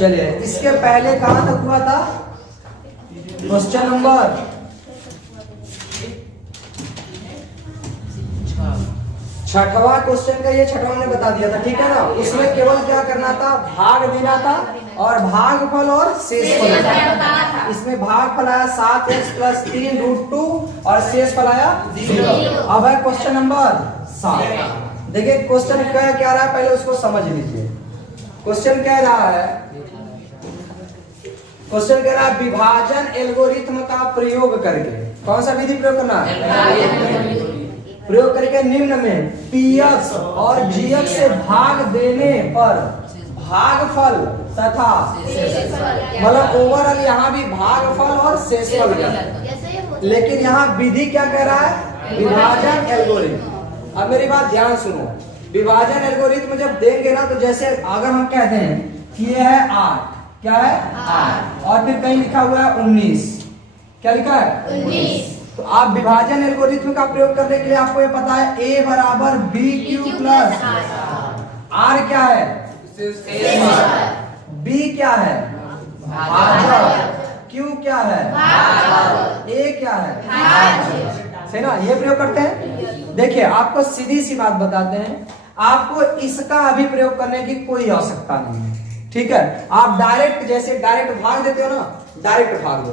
चलिए इसके पहले कहां तक हुआ था? क्वेश्चन नंबर 6वां क्वेश्चन का ये 6वां ने बता दिया था, ठीक है ना। उसमें केवल क्या करना था, भाग देना था और भागफल और शेषफल। इसमें भागफल आया 7x + 3 √2 और शेषफल आया 0। अब है क्वेश्चन नंबर 7। देखिए क्वेश्चन क्या रहा है, पहले उसको समझ लीजिए। क्वेश्चन कह रहा है, क्वेश्चन कह रहा है विभाजन एल्गोरिथ्म का प्रयोग करके, कौन सा विधि प्रयोग करना है? प्रयोग करके निम्न में px और gx से भाग देने पर भागफल तथा मतलब ओवरऑल यहाँ भी भागफल और शेषफल, लेकिन यहाँ विधि क्या कह रहा है? विभाजन एल्गोरिथ्म। अब मेरी बात ध्यान सुनो, विभाजन एल्गोरिथ्म जब देंगे ना, तो जैसे अगर हम कहते हैं कि ये है 8, क्या है 8, और फिर कहीं लिखा हुआ है 19, क्या लिखा है 19, तो आप विभाजन एल्गोरिथ्म का प्रयोग करने के लिए आपको ये पता है a बराबर bq प्लस r क्या है? b क्या है? भाजक। q क्या है? a क्या है? सही ना, ये प्रयोग करते हैं। देखिए आपको सीधी सी बात बताते हैं, आपको इसका अभी प्रयोग करने की कोई आवश्यकता नहीं है, ठीक है। आप डायरेक्ट, जैसे डायरेक्ट भाग देते हो ना, डायरेक्ट भाग दो।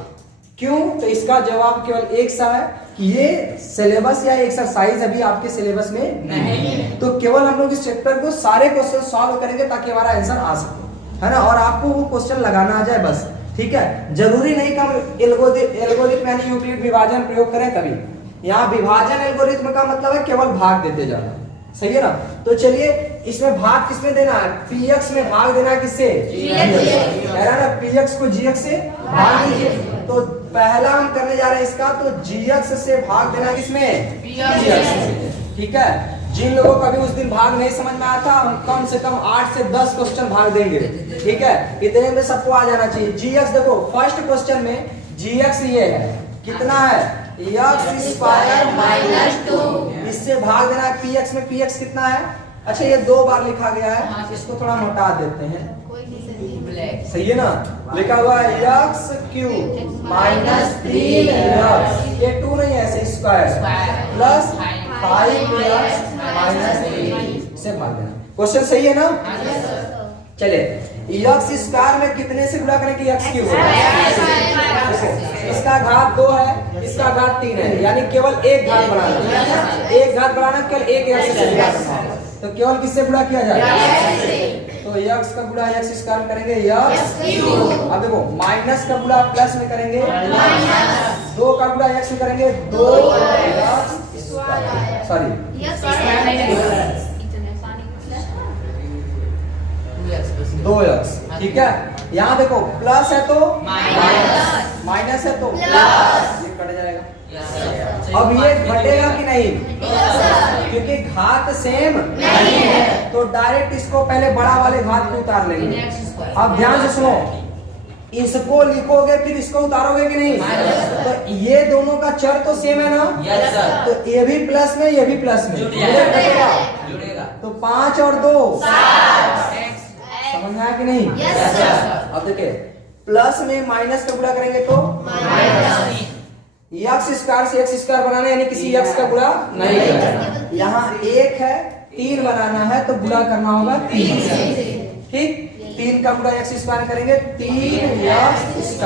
क्यों? तो इसका जवाब केवल एक सा है कि ये सिलेबस या एक्सरसाइज अभी आपके सिलेबस में नहीं है, तो केवल हम लोग इस चैप्टर को सारे क्वेश्चन सॉल्व करेंगे ताकि हमारा आंसर आ सके, है ना, और आपको वो क्वेश्चन लगाना आ जाए बस, ठीक है। जरूरी नहीं कि हम एल्गोरिथ्म यानी यूक्लिड विभाजन प्रयोग करें तभी। यहाँ विभाजन एल्गोरिथ्म का मतलब है केवल भाग देते जाना, सही है ना। तो चलिए इसमें भाग किसमें देना है? px में भाग देना है, किससे? कह रहा है ना px को gx से भाग दीजिए। तो पहला हम करने जा रहे हैं इसका, तो gx से भाग देना किसमें? px से, ठीक है। जिन लोगों को अभी उस दिन भाग नहीं समझ में आया था, हम कम से कम 8 से 10 क्वेश्चन भाग देंगे, ठीक है। इतने में सबको आ जाना चाहिए। gx देखो फर्स्ट क्वेश्चन में gx ये है, कितना है? x² - 2। इससे भाग देना है px में, px कितना है? अच्छा ये 2 बार लिखा गया है, इसको थोड़ा मोटा देते हैं, सही है ना। लिखा हुआ है x³ - 3x, ये 2 नहीं है, ऐसे स्क्वायर प्लस 5x - 3 से भाग देना। क्वेश्चन सही है ना? चलिए x² में कितने से गुणा करें कि x³ इसका घात 2 है, इसका घात 3 है, यानी केवल एक घात बढ़ाना, एक घात बढ़ाना, केवल एक x से गुणा करना, तो केवल किससे गुणा किया जाए? तो x का गुणा x² करेंगे x³। अब देखो माइनस का गुणा प्लस में करेंगे, 2 का गुणा x में करेंगे 2x², सॉरी 2x, ठीक है। यहाँ देखो प्लस है तो माइनस है तो प्लस, ये कट जाएगा। अब ये घटेगा कि नहीं? क्योंकि घात सेम नहीं है, तो डायरेक्ट इसको पहले बड़ा वाले घात को उतार लेंगे। अब ध्यान से सुनो, इसको लिखोगे फिर इसको उतारोगे कि नहीं? तो ये दोनों का चर तो सेम है ना, तो ये भी प्लस में, ये भी प्लस में जुड़ेगा, तो 5 और 2 समझ में आया कि नहीं? अब देखिए प्लस में माइनस का गुणा करेंगे तो x² से x² बनाना, यानी किसी x का गुणा नहीं करना। यहाँ 1 है, 3 बनाना है तो गुणा करना होगा 3 से, ठीक। 3 का गुणा x² करेंगे 3x²,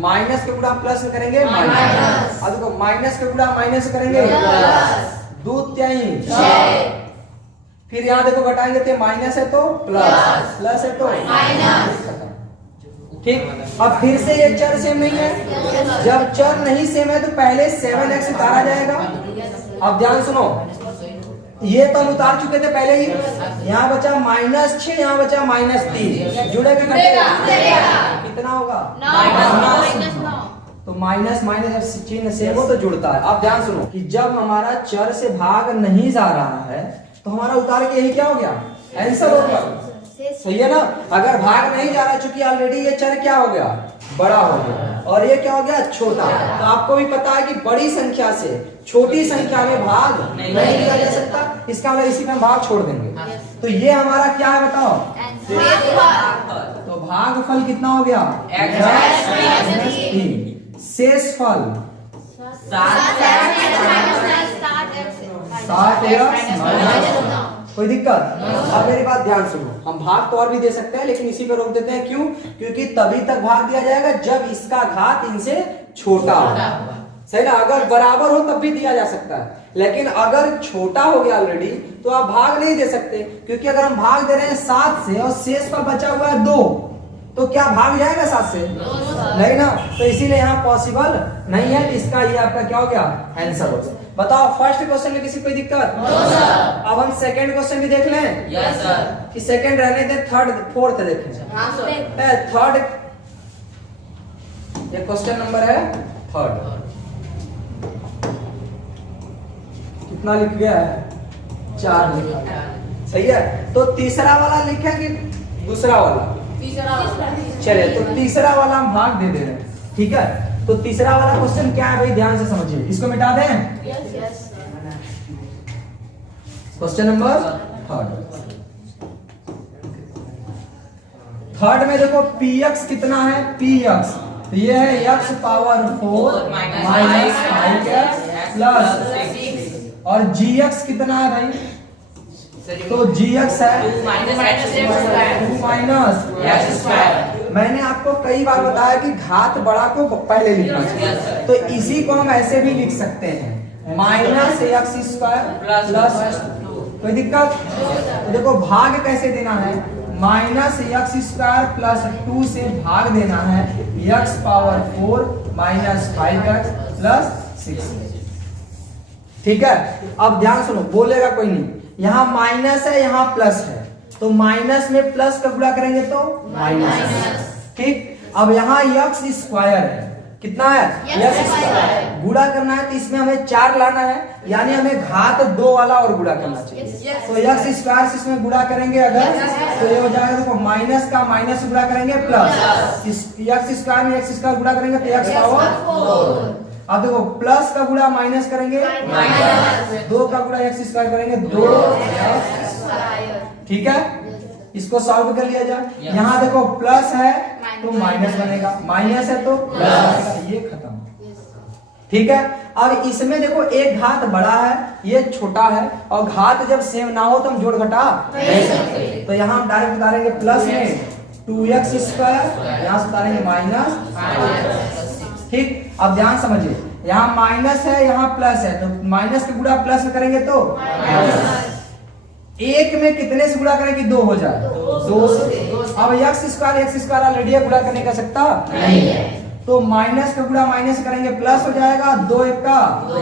माइनस का गुणा प्लस में करेंगे माइनस। अब देखो माइनस का गुणा माइनस करेंगे 2 3, फिर यहाँ देखो घटाएंगे तो माइनस है तो प्लस, प्लस है तो माइनस, ठीक। अब फिर से ये चर सेम नहीं है, जब चर नहीं सेम है तो पहले 7x उतारा जाएगा। अब ध्यान सुनो, ये तो हम उतार चुके थे पहले ही, यहाँ बचा -6, यहाँ बचा -3, जुड़ेगा कितना होगा? तो माइनस माइनस जब चिन्ह सेम हो तो जुड़ता है। अब ध्यान सुनो कि जब हमारा चर से भाग नहीं जा रहा है तो हमारा उतार के यही क्या हो गया? आंसर होगा, सही है ना। अगर भाग नहीं जा रहा, चूंकि ऑलरेडी ये चर क्या हो गया? बड़ा हो गया, और ये क्या हो गया? छोटा। तो आपको भी पता है कि बड़ी संख्या से छोटी संख्या में भाग नहीं किया जा सकता, इसका मतलब इसी में भाग छोड़ देंगे। तो ये हमारा क्या है बताओ? तो भागफल कितना हो गया? x। शेषफल 7x। कोई दिक्कत? अब मेरी बात ध्यान सुनो, हम भाग तो और भी दे सकते हैं लेकिन इसी पे रोक देते हैं। क्यों? क्योंकि तभी तक भाग दिया जाएगा जब इसका घात इनसे छोटा हो। सही ना? अगर बराबर हो तब भी दिया जा सकता है, लेकिन अगर छोटा हो गया ऑलरेडी तो आप भाग नहीं दे सकते। क्योंकि अगर हम भाग दे रहे हैं 7 से और शेष पर बचा हुआ है 2, तो क्या भाग जाएगा 7 से? नहीं ना। तो इसीलिए यहाँ पॉसिबल नहीं है। इसका ये आपका क्या हो गया? आंसर हो गया। बताओ फर्स्ट क्वेश्चन में किसी कोई दिक्कत? अब हम सेकंड क्वेश्चन भी देख लें। Yes sir. कि सेकंड रहने दें, थर्ड फोर्थ देखें। हाँ सर। थर्ड, ये क्वेश्चन नंबर है थर्ड। कितना लिख गया है? 4 लिखा है। सही है। तो तीसरा वाला लिखे कि दूसरा वाला? तीसरा। चलिए तो तीसरा वाला हम भाग दे रहे हैं। ठीक है, तो तीसरा वाला क्वेश्चन क्या है भाई? ध्यान से समझिए। इसको मिटा दें। क्वेश्चन नंबर थर्ड में देखो px कितना है? px ये है x power 4 minus 5x plus, और gx कितना है भाई? तो gx है 2 माइनस x स्क्वायर। मैंने आपको कई बार बताया कि घात बड़ा को पहले लिखना चाहिए, तो इसी को हम ऐसे भी लिख सकते हैं, माइनस x स्क्वायर प्लस। कोई दिक्कत? तो देखो भाग कैसे देना है? माइनस x स्क्वायर प्लस 2 से भाग देना है x power 4 minus 5x plus 6। ठीक है, अब ध्यान सुनो, बोलेगा कोई नहीं। यहाँ माइनस है, यहाँ प्लस है, तो माइनस में प्लस का गुणा करेंगे तो माइनस। ठीक, अब यहाँ x स्क्वायर है, कितना है? x square. गुणा करना है तो इसमें हमें 4 लाना है, यानी हमें घात 2 वाला और गुणा करना चाहिए। तो x स्क्वायर से इसमें गुणा करेंगे अगर, तो ये हो जाएगा, देखो माइनस का माइनस से गुणा करेंगे प्लस, x स्क्वायर में x स्क्वायर गुणा करेंगे तो x पावर। अब देखो प्लस का गुणा माइनस करेंगे माइनस, 2 का गुणा x स्क्वायर करेंगे 2। ठीक है, इसको सॉल्व कर लिया जाए। यहाँ देखो प्लस है तो माइनस बनेगा, माइनस है तो प्लस बनेगा, ये खत्म। ठीक है, अब इसमें देखो एक घात बड़ा है, ये छोटा है, और घात जब सेम ना हो तो हम जोड़ घटा नहीं सकते। तो यहाँ हम डायरेक्ट उतारेंगे प्लस में 2x स्क्वायर, यहाँ से उतारेंगे माइनस। ठीक, अब ध्यान समझिए, यहाँ माइनस है, यहाँ प्लस है, तो माइनस के गुणा प्लस में करेंगे तो एक में कितने से गुणा करेंगे? 2 हो जाए, 2 से। अब x स्क्वायर ऑलरेडी गुणा करने का सकता नहीं है, तो माइनस का गुणा माइनस करेंगे प्लस हो जाएगा, 2 1 का 2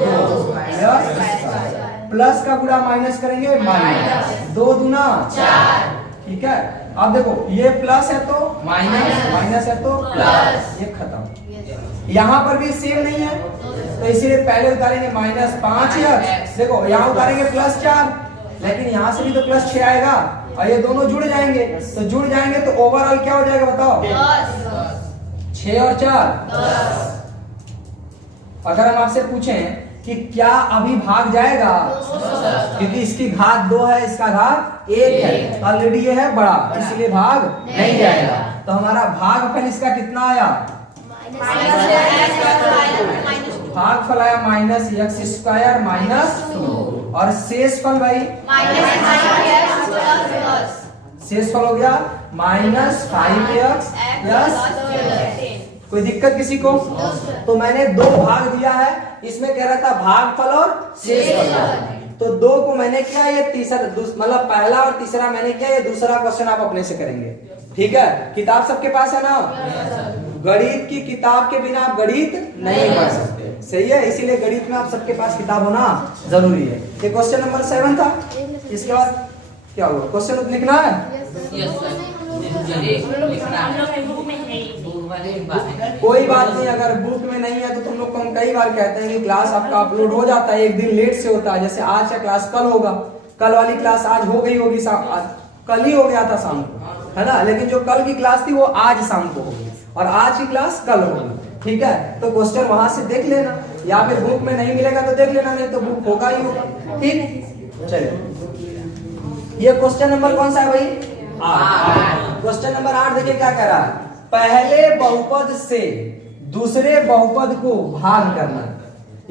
प्लस का गुणा माइनस करेंगे माइनस, 2 दूना 4। ठीक है, अब देखो ये प्लस है तो माइनस, माइनस है तो प्लस, ये खत्म। यहाँ पर भी सेम नहीं है, तो इसीलिए पहले उतारेंगे माइनस 5x, देखो यहाँ उतारेंगे प्लस 4, लेकिन यहाँ से भी तो प्लस 6 आएगा, और ये दोनों जुड़ जाएंगे, तो जुड़ जाएंगे तो ओवरऑल क्या हो जाएगा बताओ? 6 और 4। अगर हम आपसे पूछें कि क्या अभी भाग जाएगा, क्योंकि इसकी घात 2 है, इसका घात 1 है, ऑलरेडी ये है बड़ा, इसलिए भाग नहीं जाएगा। तो हमारा भागफल इसका कितना आया? भागफल आया माइनस x स्क्वायर माइनस 2, और शेषफल भाई शेषफल हो गया माइनस 5x प्लस। कोई दिक्कत किसी को? तो मैंने 2 भाग दिया है, इसमें कह रहा था भागफल और शेषफल, तो 2 को मैंने किया, ये तीसरा मतलब पहला और तीसरा मैंने किया, ये दूसरा क्वेश्चन आप अपने से करेंगे। ठीक है, किताब सबके पास है ना? गणित की किताब के बिना आप गणित नहीं पढ़ सकते, सही है, इसीलिए गणित में आप सबके पास किताब होना जरूरी है। ये क्वेश्चन नंबर 7 था। इसके बाद क्या हुआ? क्वेश्चन लिखना है? कोई बात नहीं, अगर बुक में नहीं है तो तुम लोग को हम कई बार कहते हैं कि क्लास आपका अपलोड हो जाता है, एक दिन लेट से होता है, जैसे आज का क्लास कल होगा, कल वाली क्लास आज हो गई होगी, कल ही हो गया था शाम को, है ना, लेकिन जो कल की क्लास थी वो आज शाम को होगी, और आज की क्लास कल होगी। ठीक है, तो क्वेश्चन वहां से देख लेना, या फिर बुक में नहीं मिलेगा तो देख लेना, नहीं तो बुक होगा ही होगा। ठीक, चलिए, ये क्वेश्चन नंबर कौन सा है भाई? 8। क्वेश्चन नंबर 8 देखिए क्या कह रहा है, पहले बहुपद से दूसरे बहुपद को भाग करना,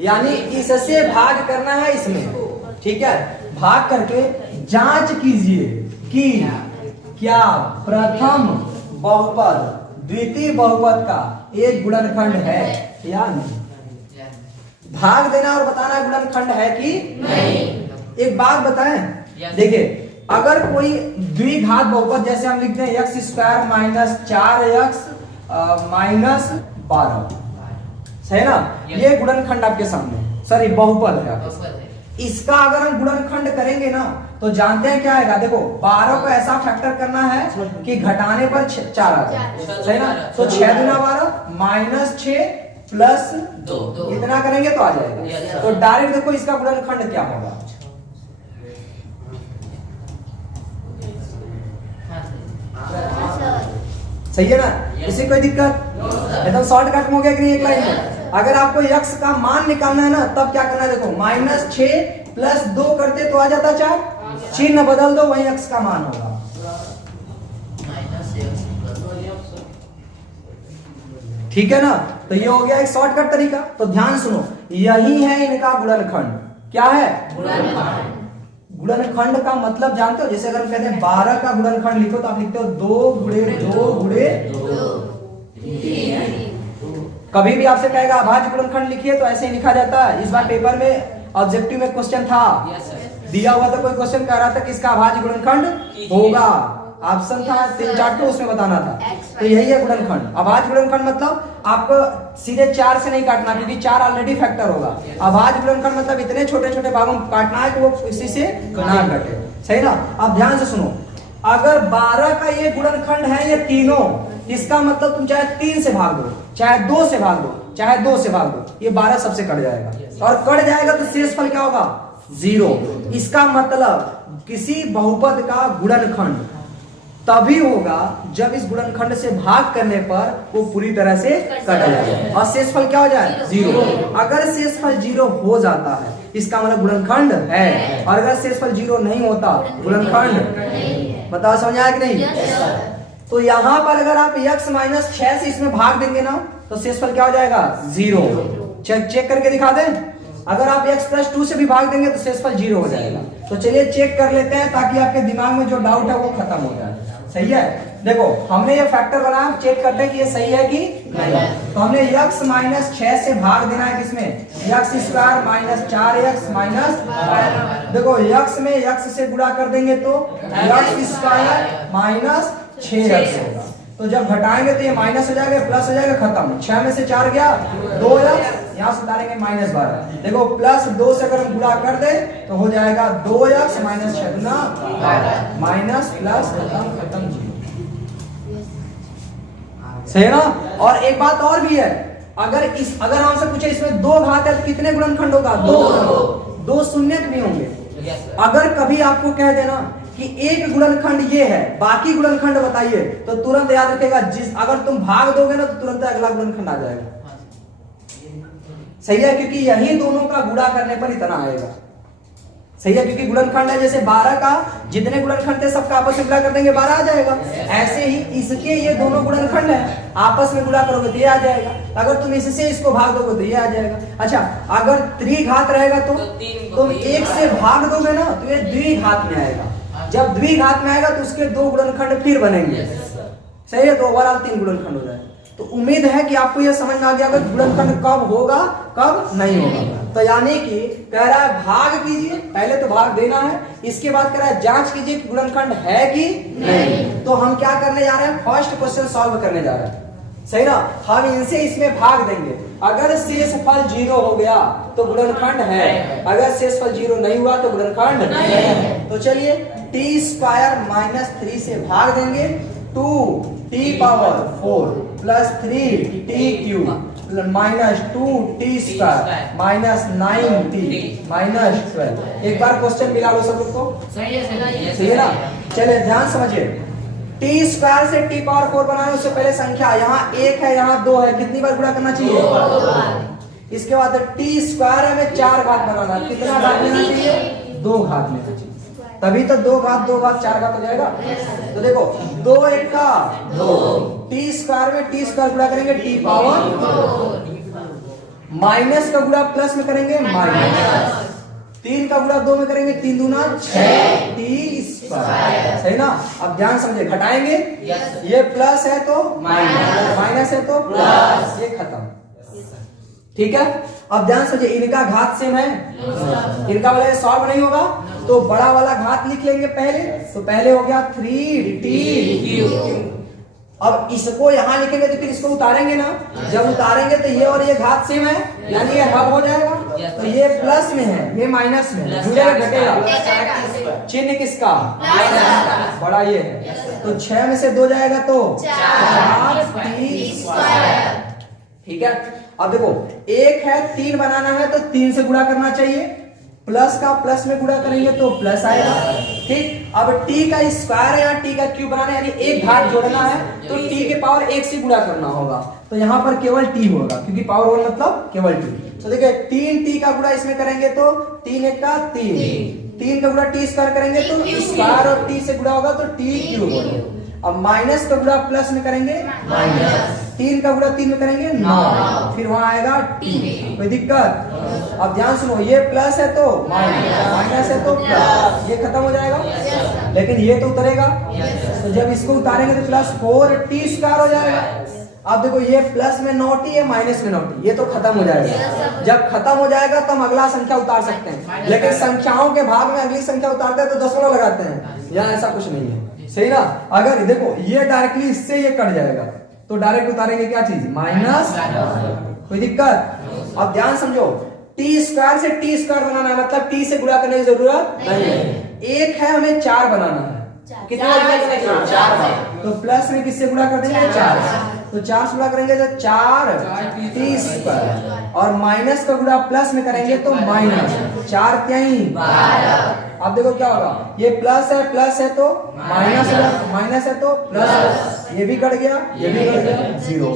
यानी इससे भाग करना है इसमें, ठीक है। भाग करके जांच कीजिए कि क्या प्रथम बहुपद द्वितीय बहुपद का एक गुणनखंड है या नहीं। भाग देना और बताना गुणनखंड है कि नहीं। एक बात बताएं, देखिए अगर कोई द्विघात बहुपद जैसे हम लिखते हैं x square minus 4x minus 12, सही ना, ये गुणनखंड आपके सामने, सॉरी बहुपद है। इसका अगर हम गुणनखंड करेंगे ना तो जानते हैं क्या आएगा, देखो 12 को ऐसा फैक्टर करना है कि घटाने पर 4 आ जाए, सही ना। तो 6 दूना 12 माइनस 6 प्लस 2 इतना करेंगे तो आ जाएगा। तो डायरेक्ट देखो इसका गुणनखंड क्या होगा, सही है ना, इसे कोई दिक्कत एकदम शॉर्टकट में हो गया कि नहीं एक लाइन में। अगर आपको x का मान निकालना है ना तब क्या करना है, देखो माइनस 6 प्लस 2 करते तो आ जाता 4, चिन्ह बदल दो वही x का मान होगा। ठीक है ना, तो ये हो गया एक शॉर्टकट तरीका। तो ध्यान सुनो, यही है इनका गुणनखंड। क्या है गुणनखंड का मतलब जानते हो, जैसे अगर हम कहते हैं 12 का गुणनखंड लिखो तो आप लिखते हो 2 गुणे 2 गुणे 3। कभी भी आपसे कहेगा अभाज्य गुणनखंड लिखिए तो ऐसे ही लिखा जाता है। इस बार पेपर में ऑब्जेक्टिव में क्वेश्चन था, दिया हुआ था, कोई क्वेश्चन कह रहा था कि इसका अभाज्य गुणनखंड होगा, ऑप्शन था 3-4 तो उसमें बताना था। तो यही है गुणनखंड। अभाज्य गुणनखंड मतलब आपको सीधे 4 से नहीं काटना क्योंकि 4 ऑलरेडी फैक्टर होगा। अभाज्य गुणनखंड मतलब इतने छोटे छोटे भागों में काटना है कि वो इसी से ना कटे, सही ना। अब ध्यान से सुनो, अगर 12 का ये गुणनखंड है ये तीनों, इसका मतलब तुम चाहे 3 से भाग दो, चाहे 2 से भाग दो, चाहे 2 से भाग दो, ये 12 सबसे कट जाएगा और कट जाएगा तो शेषफल क्या होगा 0। इसका मतलब किसी बहुपद का गुणनखंड तभी होगा जब इस गुणनखंड से भाग करने पर वो पूरी तरह से कट जाए और शेषफल क्या हो जाए 0। अगर शेषफल 0 हो जाता है इसका मतलब गुणनखंड है, और अगर शेषफल 0 नहीं होता गुणनखंड, बताओ समझ आया कि नहीं। तो यहाँ पर अगर आप x माइनस 6 से इसमें भाग देंगे ना तो शेषफल क्या हो जाएगा 0। चेक करके दिखा दें, अगर आप x प्लस 2 से भी भाग देंगे तो शेषफल 0 हो जाएगा। तो चलिए चेक कर लेते हैं ताकि आपके दिमाग में जो डाउट है वो खत्म हो जाए। सही है, देखो हमने ये फैक्टर बनाया, चेक करते हैं कि ये सही है कि नहीं। तो हमने x माइनस 6 से भाग देना है किसमें, x square minus 4x minus, देखो x में x से गुणा कर देंगे तो x स्क्वायर माइनस 6x होगा। तो जब घटाएंगे तो ये माइनस हो जाएगा, प्लस हो जाएगा, खत्म। 6 में से 4 गया 2x, यहाँ से उतारेंगे माइनस 12। देखो प्लस 2 से अगर हम गुणा कर दे तो हो जाएगा 2x माइनस 6 गुना माइनस प्लस खत्म 0। सही ना। और एक बात और भी है, अगर हमसे पूछे इसमें 2 घात है तो कितने गुणनखंड होगा, 2 शून्य भी होंगे। अगर कभी आपको कह देना कि एक गुणनखंड ये है बाकी गुणनखंड बताइए तो तुरंत याद रखेगा, अगर तुम भाग दोगे ना तो तुरंत अगला गुणनखंड आ जाएगा। सही है, क्योंकि यही दोनों का गुणा करने पर इतना आएगा। सही है, क्योंकि गुणनखंड है, जैसे 12 का जितने गुणनखंड थे सबका आपस में गुणा कर देंगे 12 आ जाएगा। ऐसे ही इसके ये दोनों गुणनखंड है, आपस में गुणा करोगे तो ये आ जाएगा। अगर तुम इससे इसको भाग दोगे तो ये आ जाएगा। अच्छा, अगर त्रिघात रहेगा तो तुम 1 से भाग दोगे ना तो ये द्विघात में आएगा। जब द्विघात में आएगा तो उसके 2 गुणनखंड फिर बनेंगे। सही है, तो ओवरऑल 3 गुणनखंड हो जाएगा। तो उम्मीद है कि आपको यह समझ में आ गया कि गुणनखंड कब होगा कब नहीं होगा। तो यानी कि कह रहा है भाग कीजिए, पहले तो भाग देना है, इसके बाद कह रहा है जांच कीजिए कि गुणनखंड है कि नहीं। तो हम क्या करने जा रहे हैं, फर्स्ट क्वेश्चन सॉल्व करने जा रहे हैं। सही ना, हम इनसे इसमें भाग देंगे। अगर शेषफल 0 हो गया तो गुणनखंड है, अगर शेषफल 0 नहीं हुआ तो गुणनखंड नहीं है। तो चलिए t स्क्वायर माइनस 3 से भाग देंगे, 2t power 4 plus 3t cube minus 2t square minus 9t minus 12। एक बार क्वेश्चन मिला लो सब लोग को, सही है ना। चलिए ध्यान समझिए, t स्क्वायर से t पावर 4 बनाना, उससे पहले संख्या यहाँ 1 है यहाँ 2 है, कितनी बार गुणा करना चाहिए। इसके बाद t स्क्वायर है, हमें 4 घात बनाना, कितना घात लेना चाहिए 2 घात लेना चाहिए, तभी तो 2 घात 4 घात हो जाएगा। तो देखो 2 एक का 2, टी स्क्वायर में टी स्क्वायर गुणा करेंगे टी पावर, माइनस का गुणा प्लस में करेंगे माइनस, 3 का गुणा 2 में करेंगे 3 दूना 6 टी स्क्वायर, सही ना। अब ध्यान समझे, घटाएंगे, ये प्लस है तो माइनस, माइनस है तो प्लस, ये खत्म, ठीक है। अब ध्यान समझे, इनका घात सेम है, इनका वाला सॉल्व नहीं होगा तो बड़ा वाला घात लिख लेंगे पहले, तो पहले हो गया 3t। अब इसको यहां लिखेंगे तो फिर इसको उतारेंगे ना, जब उतारेंगे तो ये और ये घात सेम है, यानी ये हल हो जाएगा। तो ये प्लस में है, ये माइनस में है, जुड़ेगा घटेगा, चिन्ह किसका, बड़ा ये है, तो 6 में से 2 जाएगा तो 4t स्क्वायर, ठीक है। अब देखो 1 है, 3 बनाना है तो 3 से गुणा करना चाहिए, प्लस का प्लस में गुणा करेंगे तो प्लस आएगा, ठीक। अब t का स्क्वायर या t का क्यूब बनाना है, यानी एक घात जोड़ना है तो t के पावर 1 से गुणा करना होगा, तो यहाँ पर केवल t होगा, क्योंकि पावर 1 मतलब केवल t। तो देखिए 3t का गुणा इसमें करेंगे तो 3 एक का 3 का गुणा t स्क्वायर करेंगे तो स्क्वायर और t से गुणा होगा तो t क्यूब होगा। अब माइनस का गुणा प्लस में करेंगे माइनस, 3 का गुणा 3 में करेंगे 9, फिर वहां आएगा t, कोई दिक्कत। अब ध्यान सुनो, ये प्लस है तो माइनस, माइनस है तो प्लस, ये खत्म हो जाएगा, लेकिन ये तो उतरेगा, तो जब इसको उतारेंगे तो प्लस 4t स्क्वायर हो जाएगा। अब देखो ये प्लस में 9t है, माइनस में 9t, ये तो खत्म हो जाएगा। जब खत्म हो जाएगा तो हम अगला संख्या उतार सकते हैं, लेकिन संख्याओं के भाग में अगली संख्या उतारते हैं तो दशमलव लगाते हैं, यहाँ ऐसा कुछ नहीं है, सही ना। अगर देखो ये डायरेक्टली इससे ये कट जाएगा तो डायरेक्ट उतारेंगे क्या चीज, माइनस, कोई दिक्कत। अब ध्यान समझो, टी स्क्वायर से टी स्क्वायर बनाना है, मतलब टी से गुणा करने की जरूरत नहीं है। एक है, हमें 4 बनाना है, कितना 4, तो प्लस में किससे गुणा कर देंगे 4, तो 4 से गुणा करेंगे तो 4 टी स्क्वायर, और माइनस का गुणा प्लस में करेंगे तो माइनस 4 क्या ही 12। अब देखो क्या होगा, ये प्लस है तो माइनस, माइनस है तो प्लस, ये भी कट गया, ये भी कट गया, 0।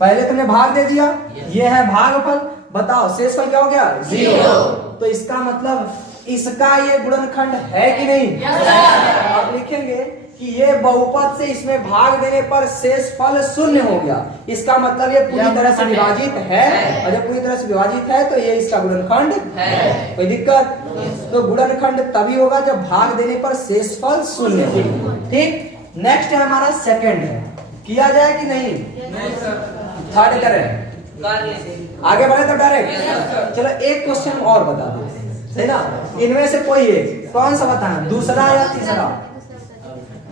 पहले तुमने भाग दे दिया, ये है भागफल, बताओ शेषफल क्या हो गया 0। तो इसका मतलब इसका ये गुणनखंड है कि नहीं, अब लिखेंगे कि ये बहुपद से इसमें भाग देने पर शेषफल 0 हो गया, इसका मतलब ये पूरी तरह से विभाजित है, और जब पूरी तरह से विभाजित है तो ये इसका गुणनखंड है, कोई दिक्कत। तो गुणनखंड तभी होगा जब भाग देने पर शेषफल 0 हो, ठीक। नेक्स्ट है हमारा सेकंड है, किया जाए कि नहीं, थर्ड करें, आगे बढ़े तो डायरेक्ट। चलो एक क्वेश्चन और बता दो, सही ना, इनमें से कोई एक, कौन सा बताना, दूसरा या तीसरा,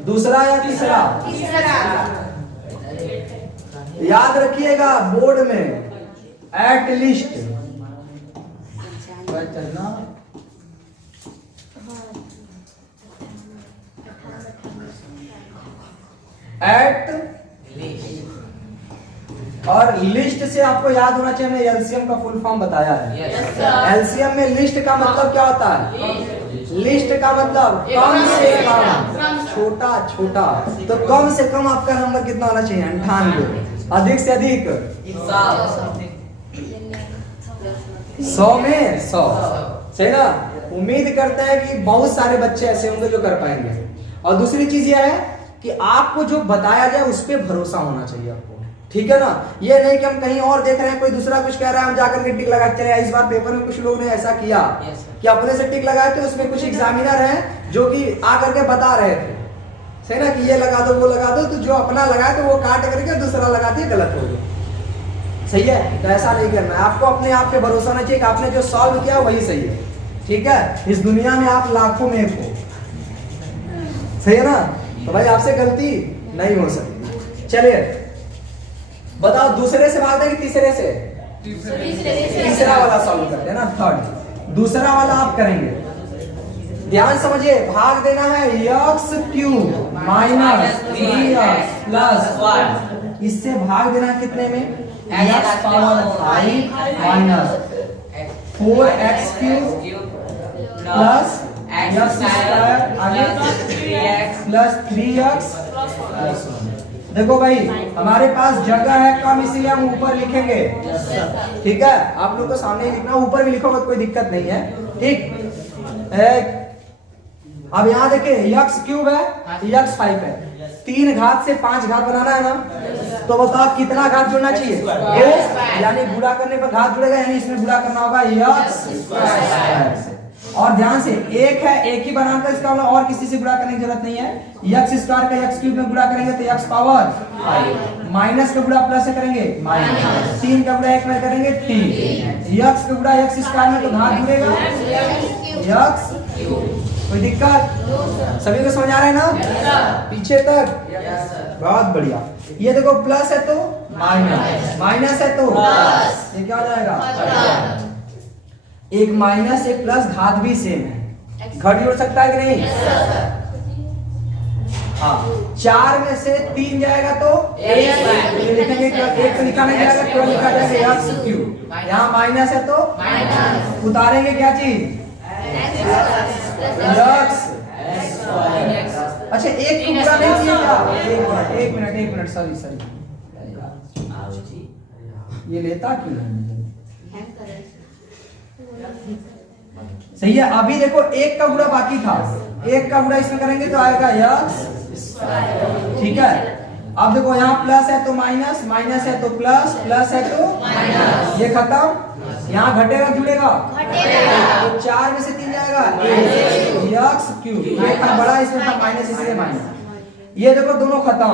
दूसरा या तीसरा, याद रखिएगा बोर्ड में एट लीस्ट, एट और लिस्ट से आपको याद होना चाहिए, हमने एलसीएम का फुल फॉर्म बताया है। एलसीएम में लिस्ट का मतलब क्या होता है, लिस्ट का मतलब कम से कम, छोटा छोटा, तो कम से कम आपका नंबर कितना होना चाहिए 98, अधिक से अधिक 100 में 100, सही ना। उम्मीद करते हैं कि बहुत सारे बच्चे ऐसे होंगे जो कर पाएंगे। और दूसरी चीज यह है कि आपको जो बताया जाए उस पर भरोसा होना चाहिए आपको, ठीक है ना। ये नहीं कि हम कहीं और देख रहे हैं, कोई दूसरा कुछ कह रहा है, हम जाकर के टिक लगा चले। इस बार पेपर में कुछ लोग ने ऐसा किया कि अपने से टिक लगाए थे, उसमें कुछ एग्जामिनर हैं जो कि आकर के बता रहे थे, सही ना, कि ये लगा दो वो लगा दो, तो जो अपना लगाए तो वो काट करके दूसरा लगा दिया, गलत हो गया, सही है। तो ऐसा नहीं करना है, आपको अपने आप पे भरोसा होना चाहिए कि आपने जो सॉल्व किया वही सही है, ठीक है। इस दुनिया में आप लाखों में एक हो, सही है ना, तो भाई आपसे गलती नहीं हो सकती। चलिए बताओ, दूसरे से भाग देंगे तीसरे से, तीसरा वाला सॉल्व करते हैं ना, थर्ड। दूसरा वाला आप करेंगे, ध्यान समझिए, भाग देना है x cube minus 3x plus 1, इससे भाग देना कितने में, x power 5 minus 4x cube plus x square आगे प्लस 3x प्लस 1। देखो भाई हमारे पास जगह है कम, इसीलिए हम ऊपर लिखेंगे, ठीक है। आप लोग को सामने ही लिखना, ऊपर भी लिखोगे तो कोई दिक्कत नहीं है, ठीक। अब यहाँ देखिए यक्स क्यूब है, यक्स 5 है, 3 घात से 5 घात बनाना है ना, तो बताओ कितना घात जुड़ना चाहिए? 2, यानी गुणा करने पर घात जुड़ेगा, यानी इसमें गुणा करना होगा यक्स स्क्वायर से। और ध्यान से एक है, एक ही बनाकर इसका मतलब और किसी से गुणा करने की जरूरत नहीं है। यक्स स्क्वायर का यक्स क्यूब में गुणा करेंगे तो यक्स पावर 5, माइनस का गुणा प्लस से करेंगे माइनस, 3 का गुणा 1 में करेंगे 3, यक्स का गुणा यक्स स्क्वायर में तो घात जुड़ेगा यक्स। कोई दिक्कत? सभी को समझ आ रहा है ना पीछे तक? बहुत बढ़िया। ये देखो प्लस है तो माइनस, माइनस है तो प्लस, ये क्या हो जाएगा? एक माइनस एक प्लस घात भी सेम है, घट जोड़ सकता है कि नहीं? हाँ, 4 में से 3 जाएगा तो ये लिखेंगे, एक तो लिखा नहीं जाएगा, केवल लिखा जाएगा यक्स क्यूब। यहाँ माइनस है तो उतारेंगे क्या चीज? यक्स। अच्छा एक टुकड़ा नहीं चाहिए क्या? एक मिनट सॉरी, ये लेता क्यों नहीं? सही है। अभी देखो एक का गुणा बाकी था, एक का गुणा इसमें करेंगे तो आएगा यक्स, ठीक है। अब देखो यहाँ प्लस है तो माइनस, माइनस है तो प्लस, प्लस है तो माइनस, ये खत्म। यहाँ घटेगा जुड़ेगा? तो 4 में से 3 जाएगा यक्स क्यूब, ये था बड़ा, इसमें था माइनस, इसलिए माइनस। ये देखो दोनों खत्म,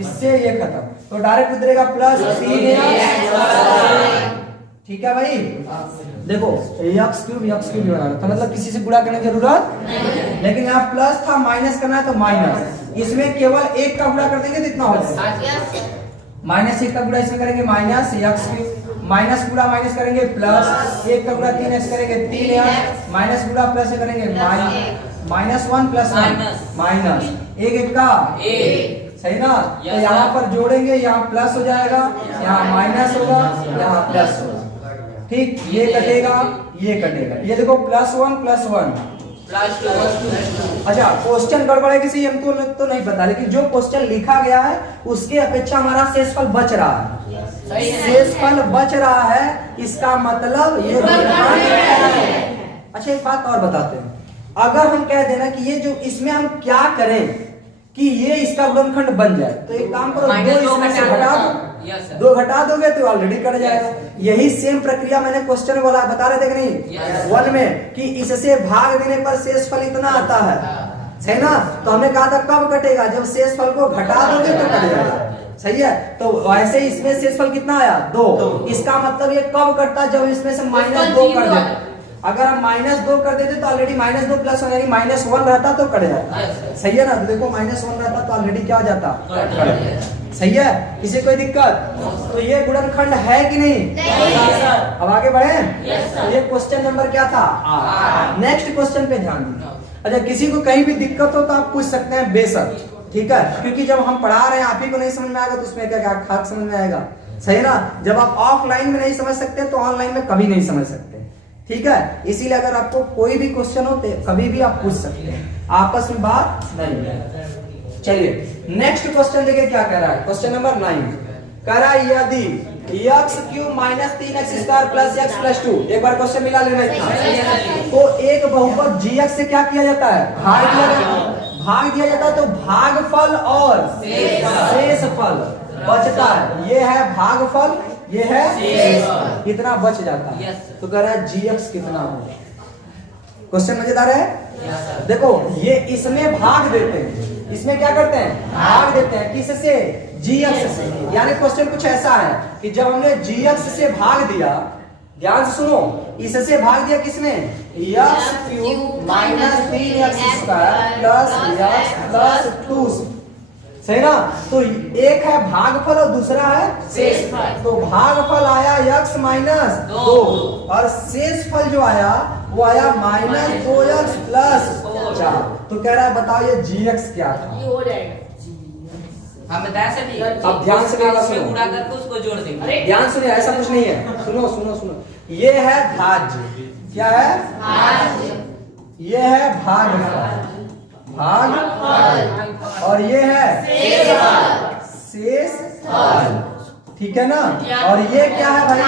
इससे ये खत्म, तो डायरेक्ट उतरेगा प्लस 3, ठीक है भाई। देखो यक्स क्यूब बनाना तो मतलब किसी से गुणा करने की जरूरत नहीं, लेकिन यहाँ प्लस था, माइनस करना है तो माइनस, इसमें केवल एक का गुणा कर देंगे तो इतना हो जाएगा। माइनस 1 का गुणा इसमें करेंगे माइनस यक्स क्यूब, माइनस गुणा माइनस करेंगे प्लस, 1 का गुणा 3x करेंगे 3x, माइनस गुणा प्लस से करेंगे माइनस 1 प्लस माइनस, एक का सही ना। तो यहाँ पर जोड़ेंगे, यहाँ प्लस हो जाएगा, यहाँ माइनस होगा, यहाँ प्लस होगा, ठीक। ये कटेगा, ये कटेगा, ये देखो +1 +1 अच्छा क्वेश्चन गड़बड़ है किसी, हमको तो नहीं पता, लेकिन जो क्वेश्चन लिखा गया है उसके अपेक्षा हमारा शेषफल बच रहा है, शेषफल बच रहा है, इसका मतलब ये। अच्छा एक बात और बताते हैं, अगर हम कह देना कि ये जो इसमें हम क्या करें कि ये इसका गुणनखंड बन जाए, तो एक काम करो, 2 इसमें से घटा दो, 2 घटा दोगे तो ऑलरेडी कट जाएगा। यही सेम प्रक्रिया मैंने क्वेश्चन में बोला, बता रहे थे कि नहीं 1 में, कि इससे भाग देने पर शेषफल इतना आता है, सही ना। तो हमने कहा था कब कटेगा? जब शेषफल को घटा दोगे तो कट जाएगा, सही है। तो वैसे इसमें शेषफल कितना आया? 2। इसका मतलब ये कब कटता? जब इसमें से -2 कर देते। अगर हम -2 कर देते तो ऑलरेडी -2 प्लस यानी -1 रहता तो कट जाता, सही है ना। तो देखो -1 रहता तो ऑलरेडी क्या हो जाता? सही है। किसी कोई दिक्कत? तो ये गुणनखंड है कि नहीं? अब आगे बढ़े। ये क्वेश्चन नंबर क्या था? नेक्स्ट क्वेश्चन पे ध्यान दीजिए। अच्छा किसी को कहीं भी दिक्कत हो तो आप पूछ सकते हैं बेशक, ठीक है, क्योंकि जब हम पढ़ा रहे हैं आप ही को नहीं समझ में आएगा तो उसमें क्या खाक समझ में आएगा, सही ना। जब आप ऑफलाइन में नहीं समझ सकते तो ऑनलाइन में कभी नहीं समझ सकते, ठीक है। इसीलिए अगर आपको कोई भी क्वेश्चन हो तो कभी भी आप पूछ सकते हैं, आपस में बात नहीं है। चलिए नेक्स्ट क्वेश्चन देखिए क्या कह रहा है। क्वेश्चन नंबर 9 कह रहा है यदि x cube minus 3x square plus x plus 2, एक बार क्वेश्चन मिला लेना इतना, तो एक बहुपद gx से क्या किया जाता है? भाग दिया जाता है। भाग दिया जाता है तो भागफल और शेषफल बचता है। ये है भागफल, ये है कितना बच जाता है। तो कह रहा है gx कितना होगा। क्वेश्चन मजेदार है। देखो ये इसमें भाग देते हैं, इसमें क्या करते हैं? भाग देते हैं। किससे? gx से। यानी क्वेश्चन कुछ ऐसा है कि जब हमने gx से भाग दिया, ध्यान से सुनो, इससे भाग दिया किसने? x cube minus 3x square plus x plus 2, सही ना। तो एक है भागफल और दूसरा है शेषफल। तो भागफल आया x माइनस 2 और शेषफल जो आया वो आया माइनस 2x प्लस 4। तो कह रहा है बताओ ये gx क्या था? ये हो जाएगा। हम बताया सभी। अब ध्यान से मेरा सुनो, गुणा करके उसको जोड़ देंगे। ध्यान सुनिए, ऐसा कुछ नहीं है। सुनो सुनो सुनो, ये है भाज्य। क्या है? भाज्य। ये है भागफल, भाग, और ये है शेषफल, ठीक है ना। और ये क्या है भाई?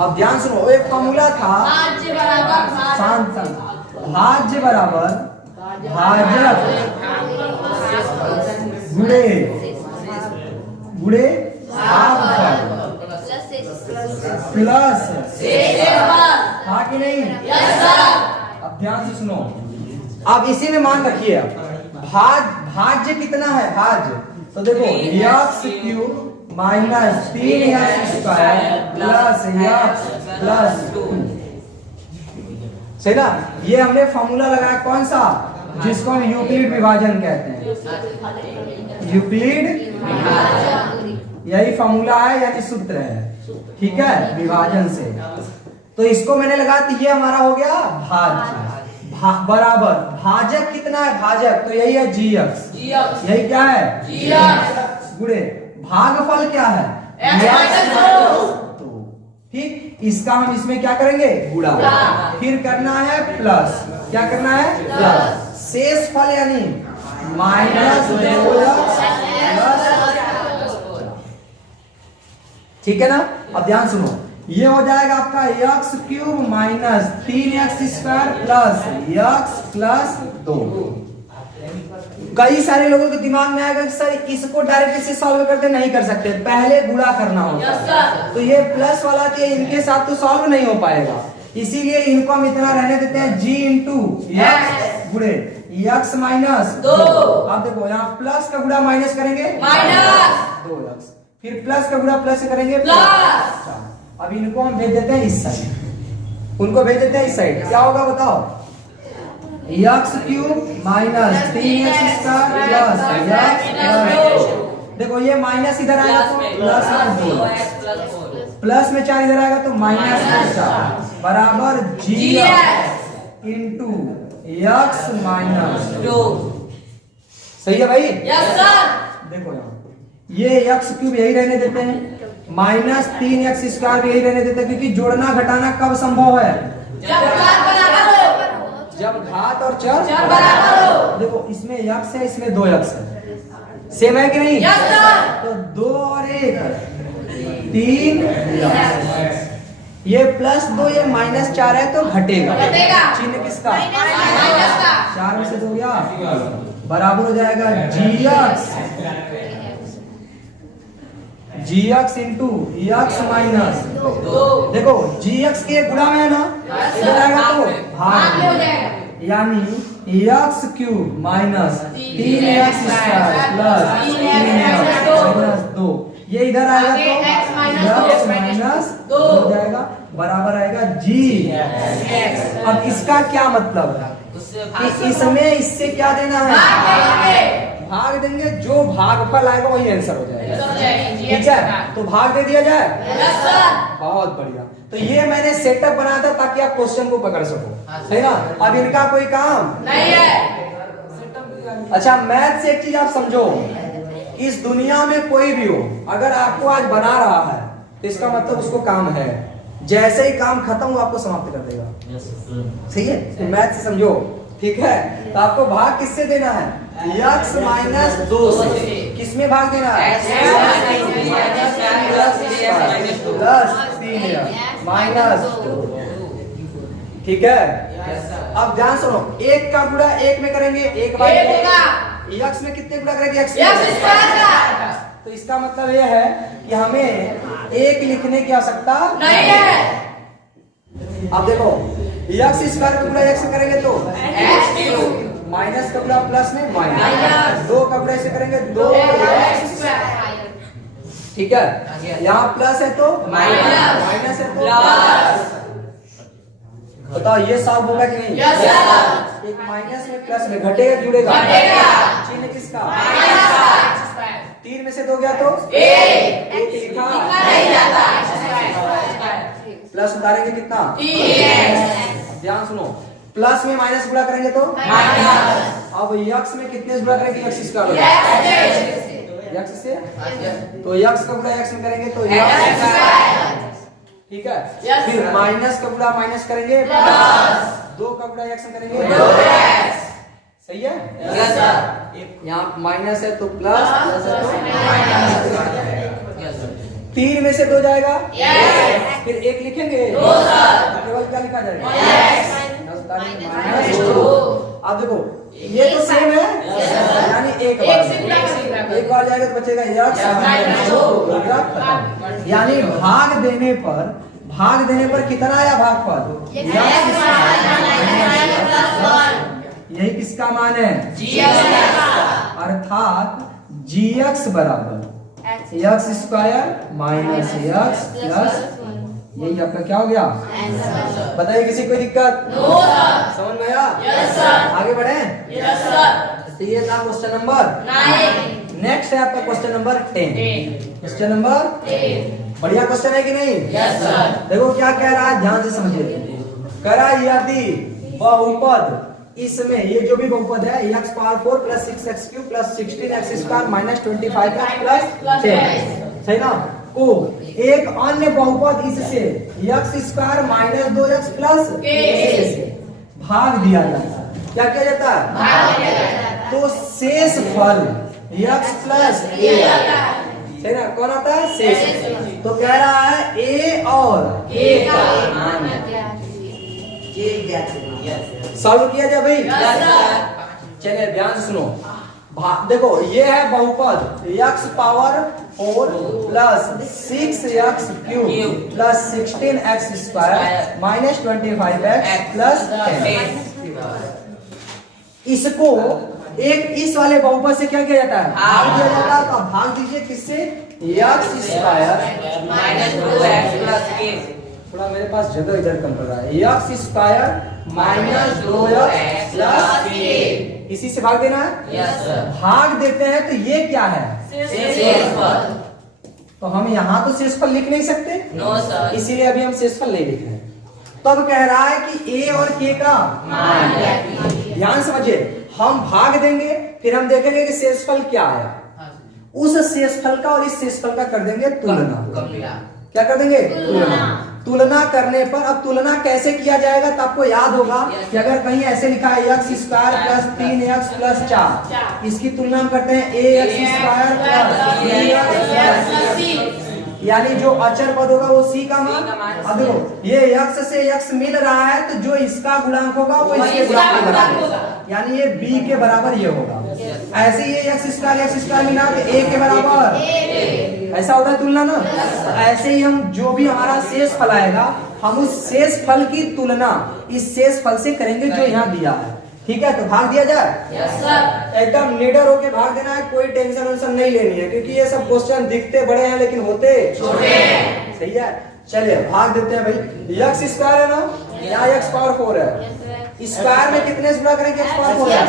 अब ध्यान सुनो, एक फॉर्मूला था भाज्य बराबर शांत शांत, भाज्य बराबर भाजक गुणे गुणे भागफल प्लस हाँ कि नहीं। अब ध्यान से सुनो, अब इसी में मान रखिए, भाज्य कितना है भाज्य, तो देखो x cube minus 3x square plus x plus 2, सही ना। ये हमने फॉर्मूला लगाया कौन सा, जिसको हम यूक्लिड विभाजन कहते हैं, यूक्लिड यही फॉर्मूला है यानी सूत्र है, ठीक है, विभाजन से। तो इसको मैंने लगा, तो ये हमारा हो गया भाज्य बराबर भाजक कितना है भाजक, तो यही है जी एक्स, यही क्या है गुणे भागफल क्या है ठीक, इसका हम इसमें क्या करेंगे गुणा, फिर करना है प्लस, क्या करना है प्लस, शेष फल यानी माइनस 2x, ठीक है ना। अब ध्यान सुनो, ये हो जाएगा आपका x cube minus 3x square plus x plus 2। कई सारे लोगों के दिमाग में आएगा कि सर इसको डायरेक्ट इसे सॉल्व करते नहीं कर सकते, पहले गुणा करना होगा, तो ये प्लस वाला के इनके साथ तो सॉल्व नहीं हो पाएगा, इसीलिए इनको हम इतना रहने देते हैं जी इंटू एक्स गुणे एक्स माइनस 2। अब देखो यहाँ प्लस का गुणा माइनस करेंगे माइनस 2x, फिर प्लस का गुणा प्लस से करेंगे प्लस। अब इनको हम भेज देते हैं इस साइड, उनको भेज देते हैं इस साइड, क्या होगा बताओ, x cube minus 3x square plus x plus, देखो ये माइनस इधर आएगा तो प्लस में 2, प्लस में 4 इधर आएगा तो माइनस में 4 बराबर जी इंटू एक्स माइनस 2। सही है भाई, यस सर। देखो यहाँ ये एक्स क्यूब यही रहने देते हैं, माइनस 3x स्क्वायर भी यही रहने देते हैं, क्योंकि जोड़ना घटाना कब संभव है, जब घात और चर बराबर हो। देखो इसमें x है, इसमें 2x है, सेम है कि नहीं, तो 2 और 1 3, ये प्लस 2 ये माइनस 4 है तो घटेगा, चिन्ह किसका, 4 में से 2 गया बराबर हो जाएगा gx इंटू एक्स माइनस 2। देखो gx के गुणा में है ना, इधर आएगा तो भाग में हो जाएगा, यानी x cube minus 3x square plus 3x minus 2, ये इधर आएगा तो एक्स माइनस 2 हो जाएगा, बराबर आएगा जी। अब इसका क्या मतलब है, इसमें इससे क्या देना है, भाग देंगे, जो भागफल आएगा वही आंसर हो जाएगा, ठीक है। तो भाग दे दिया जाए, बहुत बढ़िया। तो ये मैंने सेटअप बनाया था ताकि आप क्वेश्चन को पकड़ सको, है ना। अब इनका कोई काम नहीं है। अच्छा मैथ से एक चीज आप समझो, इस दुनिया में कोई भी हो अगर आपको आज बना रहा है तो इसका मतलब उसको काम है, जैसे ही काम खत्म वो आपको समाप्त कर देगा, सही है। तो मैथ से समझो, ठीक है। तो आपको भाग किससे देना है, x माइनस 2 से, किसमें भाग देना है, प्लस 3x माइनस 2, ठीक है। अब ध्यान सुनो, 1 का गुणा 1 में करेंगे, 1 बार x में कितने गुणा करेंगे, x तो इसका मतलब यह है कि हमें 1 लिखने की आवश्यकता नहीं है। अब देखो एक्स स्क्वायर का गुणा x से करेंगे तो माइनस का गुणा प्लस में माइनस, 2 का गुणा से करेंगे 2x, ठीक है। यहाँ प्लस है तो माइनस है तो प्लस, बताओ ये सॉल्व होगा कि नहीं, एक माइनस में प्लस में घटेगा जुड़ेगा, चिन्ह किसका, 3 में से 2 गया तो 1 लिखा, प्लस उतारेंगे कितना, ध्यान सुनो, प्लस में माइनस गुणा करेंगे तो माइनस, अब x में कितने से गुणा करेंगे, x स्क्वायर x से, तो x का गुणा x में करेंगे तो x, ठीक है। फिर माइनस का गुणा माइनस करेंगे प्लस, 2 का गुणा x में करेंगे 2x, सही है। यहाँ माइनस है तो प्लस, प्लस है तो माइनस, 3 में से 2 जाएगा, Yes. फिर 1 लिखेंगे, No, sir. केवल क्या लिखा जाएगा, Yes. -2। अब देखो ये तो सेम है, Yes, sir. यानी एक एक बार से गुणा एक बार जाएगा तो बचेगा x -2। यानी भाग देने पर कितना आया भागफल, यही किसका मान है, अर्थात gx बराबर x square minus x plus, यही आपका क्या हो गया, बताइए किसी कोई दिक्कत, समझ में आया, आगे बढ़े। तो ये था क्वेश्चन नंबर 9। नेक्स्ट है आपका क्वेश्चन नंबर 10। क्वेश्चन नंबर 10 बढ़िया क्वेश्चन है कि नहीं, देखो क्या कह रहा है, ध्यान से समझिए। कह रहा है यदि बहुपद इसमें ये जो भी बहुपद है x power 4 plus 6x cube plus 16x square minus 25x plus 10, सही ना, को एक अन्य बहुपद इससे x square minus 2x plus से भाग दिया जाता है, क्या किया जाता है, तो शेष फल x प्लस a, सही ना, कौन आता है, शेष। तो कह रहा है a और a का मान सॉल्व किया जाए भाई, चलिए ध्यान से सुनो। देखो ये है बहुपद x power 4 plus 6x cube plus 16x square minus 25x plus 10। इसको एक इस वाले बहुपद से क्या किया जाता है, भाग दिया जाता है। तो अब भाग दीजिए किससे, x square minus 2x plus k, थोड़ा मेरे पास जगह इधर कम पड़ रहा है, x square minus 2x plus k, इसी से भाग देना है। यस सर, भाग देते हैं तो ये क्या है, शेषफल, तो हम यहाँ तो शेषफल लिख नहीं सकते, नो सर, इसीलिए अभी हम शेषफल नहीं लिख रहे हैं। तो अब कह रहा है कि a और k का मान, ध्यान समझिए, हम भाग देंगे फिर हम देखेंगे कि शेषफल क्या आया, उस शेषफल का और इस शेषफल का कर देंगे तुलना। क्या कर देंगे, तुलना करने पर, अब तुलना कैसे किया जाएगा, तो आपको याद होगा कि अगर कहीं ऐसे लिखा है x square plus 3x plus 4, इसकी तुलना हम करते हैं ax स्क्वायर प्लस 3x, यानी जो अचर पद होगा वो c का मान। अब देखो ये x से x मिल रहा है तो जो इसका गुणांक होगा वो इसके गुणांक के बराबर होगा, यानी ये b के बराबर ये होगा। ऐसे ही ये x स्क्वायर मिला तो a के बराबर, ऐसा होता है तुलना ना। ऐसे ही हम जो भी हमारा शेष फल आएगा हम उस शेष फल की तुलना इस शेष फल से करेंगे जो यहाँ दिया है, ठीक है। तो भाग दिया जाए, यस सर, एकदम निडर होके भाग देना है, कोई टेंशन वेंशन नहीं लेनी है, क्योंकि ये सब क्वेश्चन दिखते बड़े हैं लेकिन होते छोटे हैं, सही है। चलिए भाग देते हैं भाई, x स्क्वायर है ना, यहाँ x पावर 4 है, स्क्वायर में कितने से गुणा करेंगे, x पावर 4 है,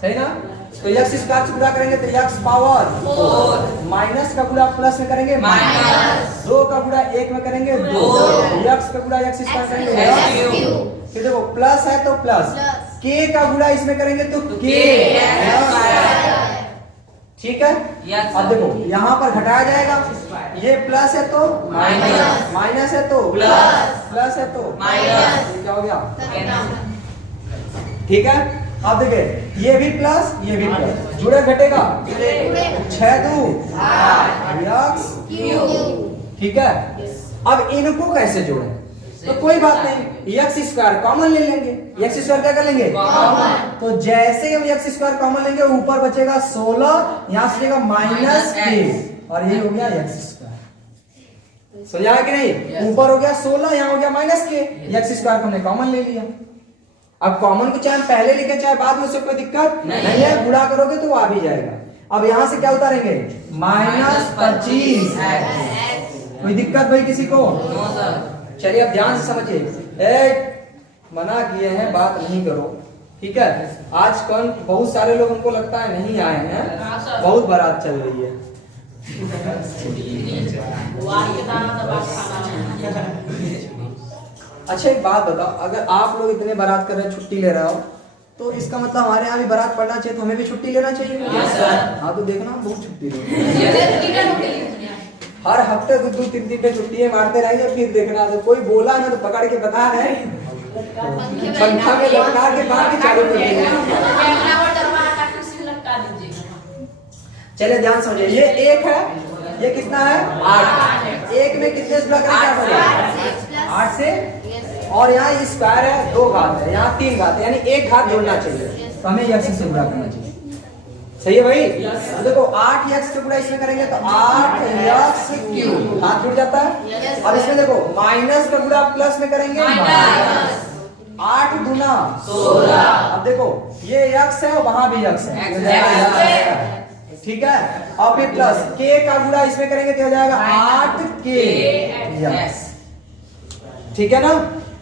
सही ना। तो x स्क्वायर से गुणा करेंगे तो x पावर 4, माइनस का गुणा प्लस में करेंगे माइनस, 2 का गुणा 1 में करेंगे 2, x का गुणा x स्क्वायर करेंगे, फिर देखो प्लस है तो प्लस, k का गुणा इसमें करेंगे तो k, ठीक है। Yes, अब देखो यहाँ पर घटाया जाएगा, ये प्लस है तो माइनस, माइनस है तो प्लस, प्लस है तो माइनस, क्या हो गया, ठीक है। अब देखिए ये भी प्लस ये भी प्लस, जुड़े घटेगा, 6 2 x क्यूब, ठीक है। अब इनको कैसे जोड़े, तो कोई बात नहीं, x स्क्वायर कॉमन ले लेंगे, x स्क्वायर क्या कर लेंगे, तो जैसे हम x स्क्वायर कॉमन लेंगे ऊपर बचेगा 16, यहाँ से माइनस k और ये हो गया x स्क्वायर, समझा कि नहीं, ऊपर हो गया 16 यहाँ हो गया माइनस k, x स्क्वायर को हमने कॉमन ले लिया। अब कॉमन को चाहे पहले लिखे चाहे बाद में, उससे कोई दिक्कत नहीं है, गुणा करोगे तो वो आ भी जाएगा। अब यहाँ से क्या उतारेंगे, -25, कोई दिक्कत भाई किसी को, नो सर। चलिए अब ध्यान से समझिए, मना किए हैं बात नहीं करो, ठीक है। आज कल बहुत सारे लोग हमको लगता है नहीं आए हैं, बहुत बारात चल रही है, अच्छा एक बात बताओ, अगर आप लोग इतने बारात कर रहे हैं, छुट्टी ले रहे हो, तो इसका मतलब हमारे यहाँ भी बारात पड़ना चाहिए, तो हमें भी छुट्टी लेना चाहिए। हाँ तो देखना बहुत छुट्टी लो, हर हफ्ते 2-3 छुट्टियां मारते रहेंगे, फिर देखना तो कोई बोला ना तो पकड़ के बता रहे, पंखा में लटका के बाहर के चालू कर देंगे। चलिए ध्यान समझिए, ये 1 है ये कितना है 8। एक में कितने से गुणा करें क्या करें 8 से, और यहाँ स्क्वायर है 2 घात है, यहाँ 3 घात है, यानी 1 घात जोड़ना चाहिए, तो हमें x से गुणा करना चाहिए। सही है भाई? तो देखो 8x का गुणा इसमें करेंगे तो 8x क्यूब, हाथ जुड़ जाता है। अब इसमें देखो माइनस का गुणा प्लस में करेंगे, 8 दूना 16। अब देखो ये x है और वहां भी x है, ठीक है। और फिर प्लस k का गुणा इसमें करेंगे तो हो जाएगा 8k, ठीक है ना।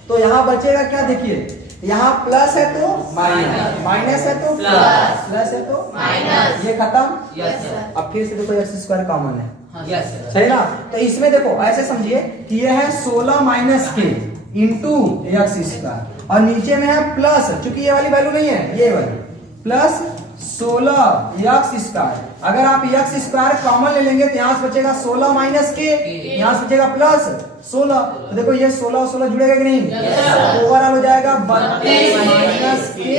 तो यहाँ बचेगा क्या, देखिए यहाँ प्लस है तो माइनस, माइनस है तो प्लस, प्लस है तो माइनस, ये खत्म। अब फिर से देखो एक्स स्क्वायर कॉमन है, सही ना। तो इसमें देखो ऐसे समझिए कि ये है 16 माइनस के इंटू एक्स स्क्वायर, और नीचे में है प्लस, चूंकि ये वाली वैल्यू नहीं है, ये वाली प्लस 16 एक्स स्क्वायर। अगर आप एक्स स्क्वायर कॉमन ले लेंगे तो यहाँ से बचेगा 16 माइनस के, यहाँ से बचेगा प्लस 16। तो देखो ये 16 और 16 जुड़ेगा कि नहीं, ओवरऑल हो जाएगा 32 माइनस के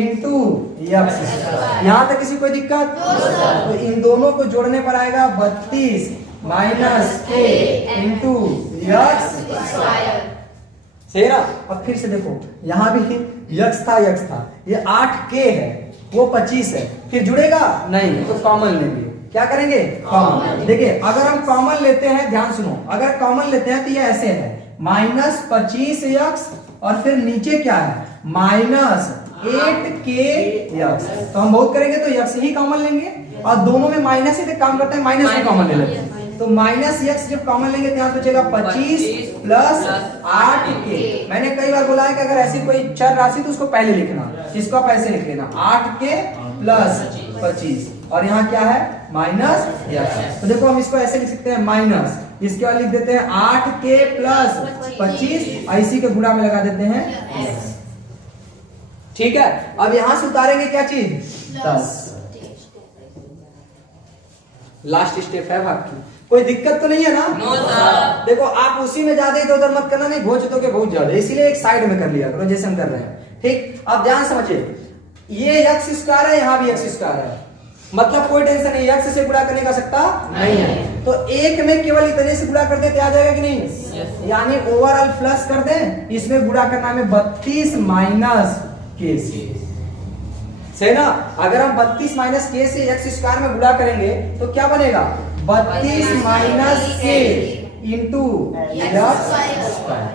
इंटू एक्स। यहाँ तक किसी कोई दिक्कत? तो इन दोनों को जोड़ने पर आएगा 32 माइनस के इंटू एक्स, सही ना। अब फिर से देखो यहाँ भी यक्स था, यक्स था, ये 8k है, वो 25 है, फिर जुड़ेगा नहीं, तो कॉमन लेंगे। क्या करेंगे, कॉमन। देखिए अगर हम कॉमन लेते हैं, ध्यान सुनो, अगर कॉमन लेते हैं तो ये ऐसे है माइनस 25x और फिर नीचे क्या है माइनस 8k। तो हम बहुत करेंगे तो x ही कॉमन लेंगे, और दोनों में माइनस ही काम करते हैं, माइनस में कॉमन ले लेते हैं। तो माइनस x जब कॉमन लेंगे तो यहाँ बचेगा 25 प्लस 8k। मैंने कई बार बोला है कि अगर ऐसी कोई चर राशि तो उसको पहले लिखना, इसको आप ऐसे लिख लेना 8k प्लस 25, और यहाँ क्या है माइनस x। तो देखो हम इसको ऐसे लिख सकते हैं माइनस, इसके बाद लिख देते हैं 8k प्लस 25, इसी के गुणा में लगा देते हैं x, ठीक है। अब यहां से उतारेंगे क्या चीज 10। लास्ट स्टेप है भाग की, कोई दिक्कत तो नहीं है ना? No sir. देखो आप उसी में ज्यादा इधर उधर मत करना, नहीं भोजतोगे बहुत ज्यादा, इसीलिए एक साइड में कर लिया करो जैसे हम कर रहे हैं, ठीक। अब ध्यान समझिए, ये एक्स स्क्वायर है, यहाँ भी एक्स स्क्वायर है, मतलब कोई टेंशन नहीं, एक्स से गुणा करने का सकता नहीं है। तो एक में केवल इतने से गुणा कर देते आ जाएगा कि नहीं, यानी ओवरऑल प्लस कर दें, इसमें गुणा करना है 32 माइनस के से, सही ना। अगर हम 32 माइनस के से एक्स स्क्वायर में गुणा करेंगे तो क्या बनेगा 32 माइनस के इंटू एक्स स्क्वायर,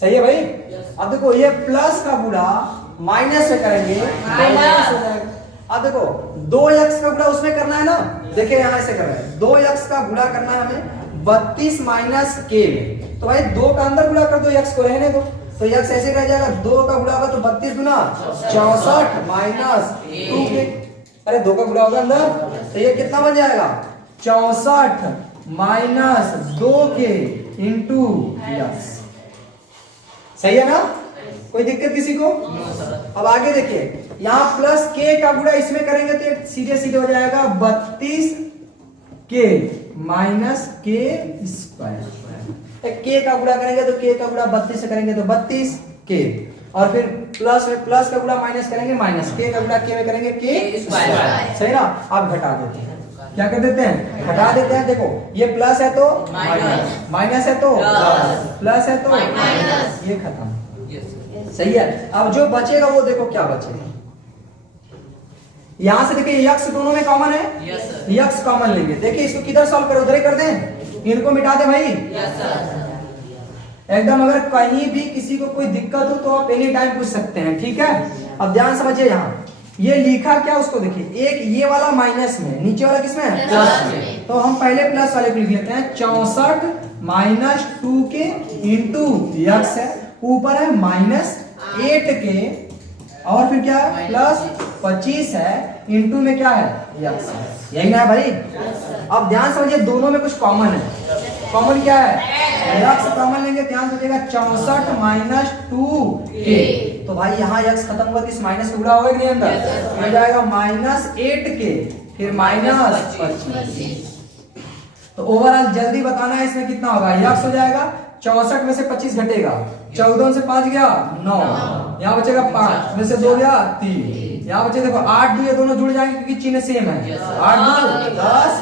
सही है भाई। अब देखो ये प्लस का गुणा माइनस से करेंगे माइनस हो जाएगा। अब देखो 2x का गुणा उसमें करना है ना, देखिए यहाँ ऐसे कर रहे हैं, 2x का गुणा करना है हमें 32 माइनस के में, तो भाई 2 का अंदर गुणा कर दो, x को रहने दो, तो x ऐसे रह जाएगा, 2 का गुणा होगा तो 32 गुना 64 माइनस 2 के, अरे 2 का गुणा होगा अंदर, तो ये कितना बन जाएगा 64 माइनस 2 के इंटू x, सही है ना, कोई दिक्कत किसी को? अब आगे देखिए, यहाँ प्लस k का गुणा इसमें करेंगे तो सीधे सीधे हो जाएगा 32 के माइनस के स्क्वायर। k का गुणा करेंगे तो k का गुणा 32 से करेंगे तो 32 k, और फिर प्लस में प्लस का गुणा माइनस करेंगे माइनस, k का गुणा k में करेंगे k स्क्वायर, सही ना। अब घटा देते हैं, क्या कर देते हैं घटा देते हैं। देखो ये प्लस है तो माइनस, माइनस है तो प्लस है तो माइनस, ये खत्म, सही है। अब जो बचेगा वो देखो क्या बचेगा, यहां से देखिए x दोनों में कॉमन है, x कॉमन लेंगे, देखिए इसको किधर सॉल्व करें, उधर ही कर दें, इनको मिटा दे भाई, एकदम। अगर कहीं भी किसी को कोई दिक्कत हो तो आप एनी टाइम पूछ सकते हैं, ठीक है। अब ध्यान समझिए, यहाँ ये लिखा क्या उसको देखिए, एक ये वाला माइनस में, नीचे वाला किसमें है प्लस में, तो हम पहले प्लस वाले को लिख लेते हैं 64 माइनस 2 के इंटू x है, ऊपर है माइनस 8 के, और फिर क्या है प्लस 25 है, इंटू में क्या है x, यही ना है भाई। अब ध्यान समझिए, दोनों में कुछ कॉमन है, कॉमन क्या है x कॉमन लेंगे, ध्यान समझिएगा 64 माइनस 2k, तो भाई यहाँ x खत्म हुआ तो इस माइनस का गुणा होगा कि नहीं, अंदर हो जाएगा माइनस 8k फिर माइनस 25। तो ओवरऑल जल्दी बताना है इसमें कितना होगा, x हो जाएगा 64 में से 25 घटेगा, 14 से 5 गया 9, यहाँ बचेगा 5 में से 2 गया 3, यहाँ बच्चे देखो 8 डी ये दोनों जुड़ जाएंगे क्योंकि चिन्ह सेम है। Yes, 8 2 10,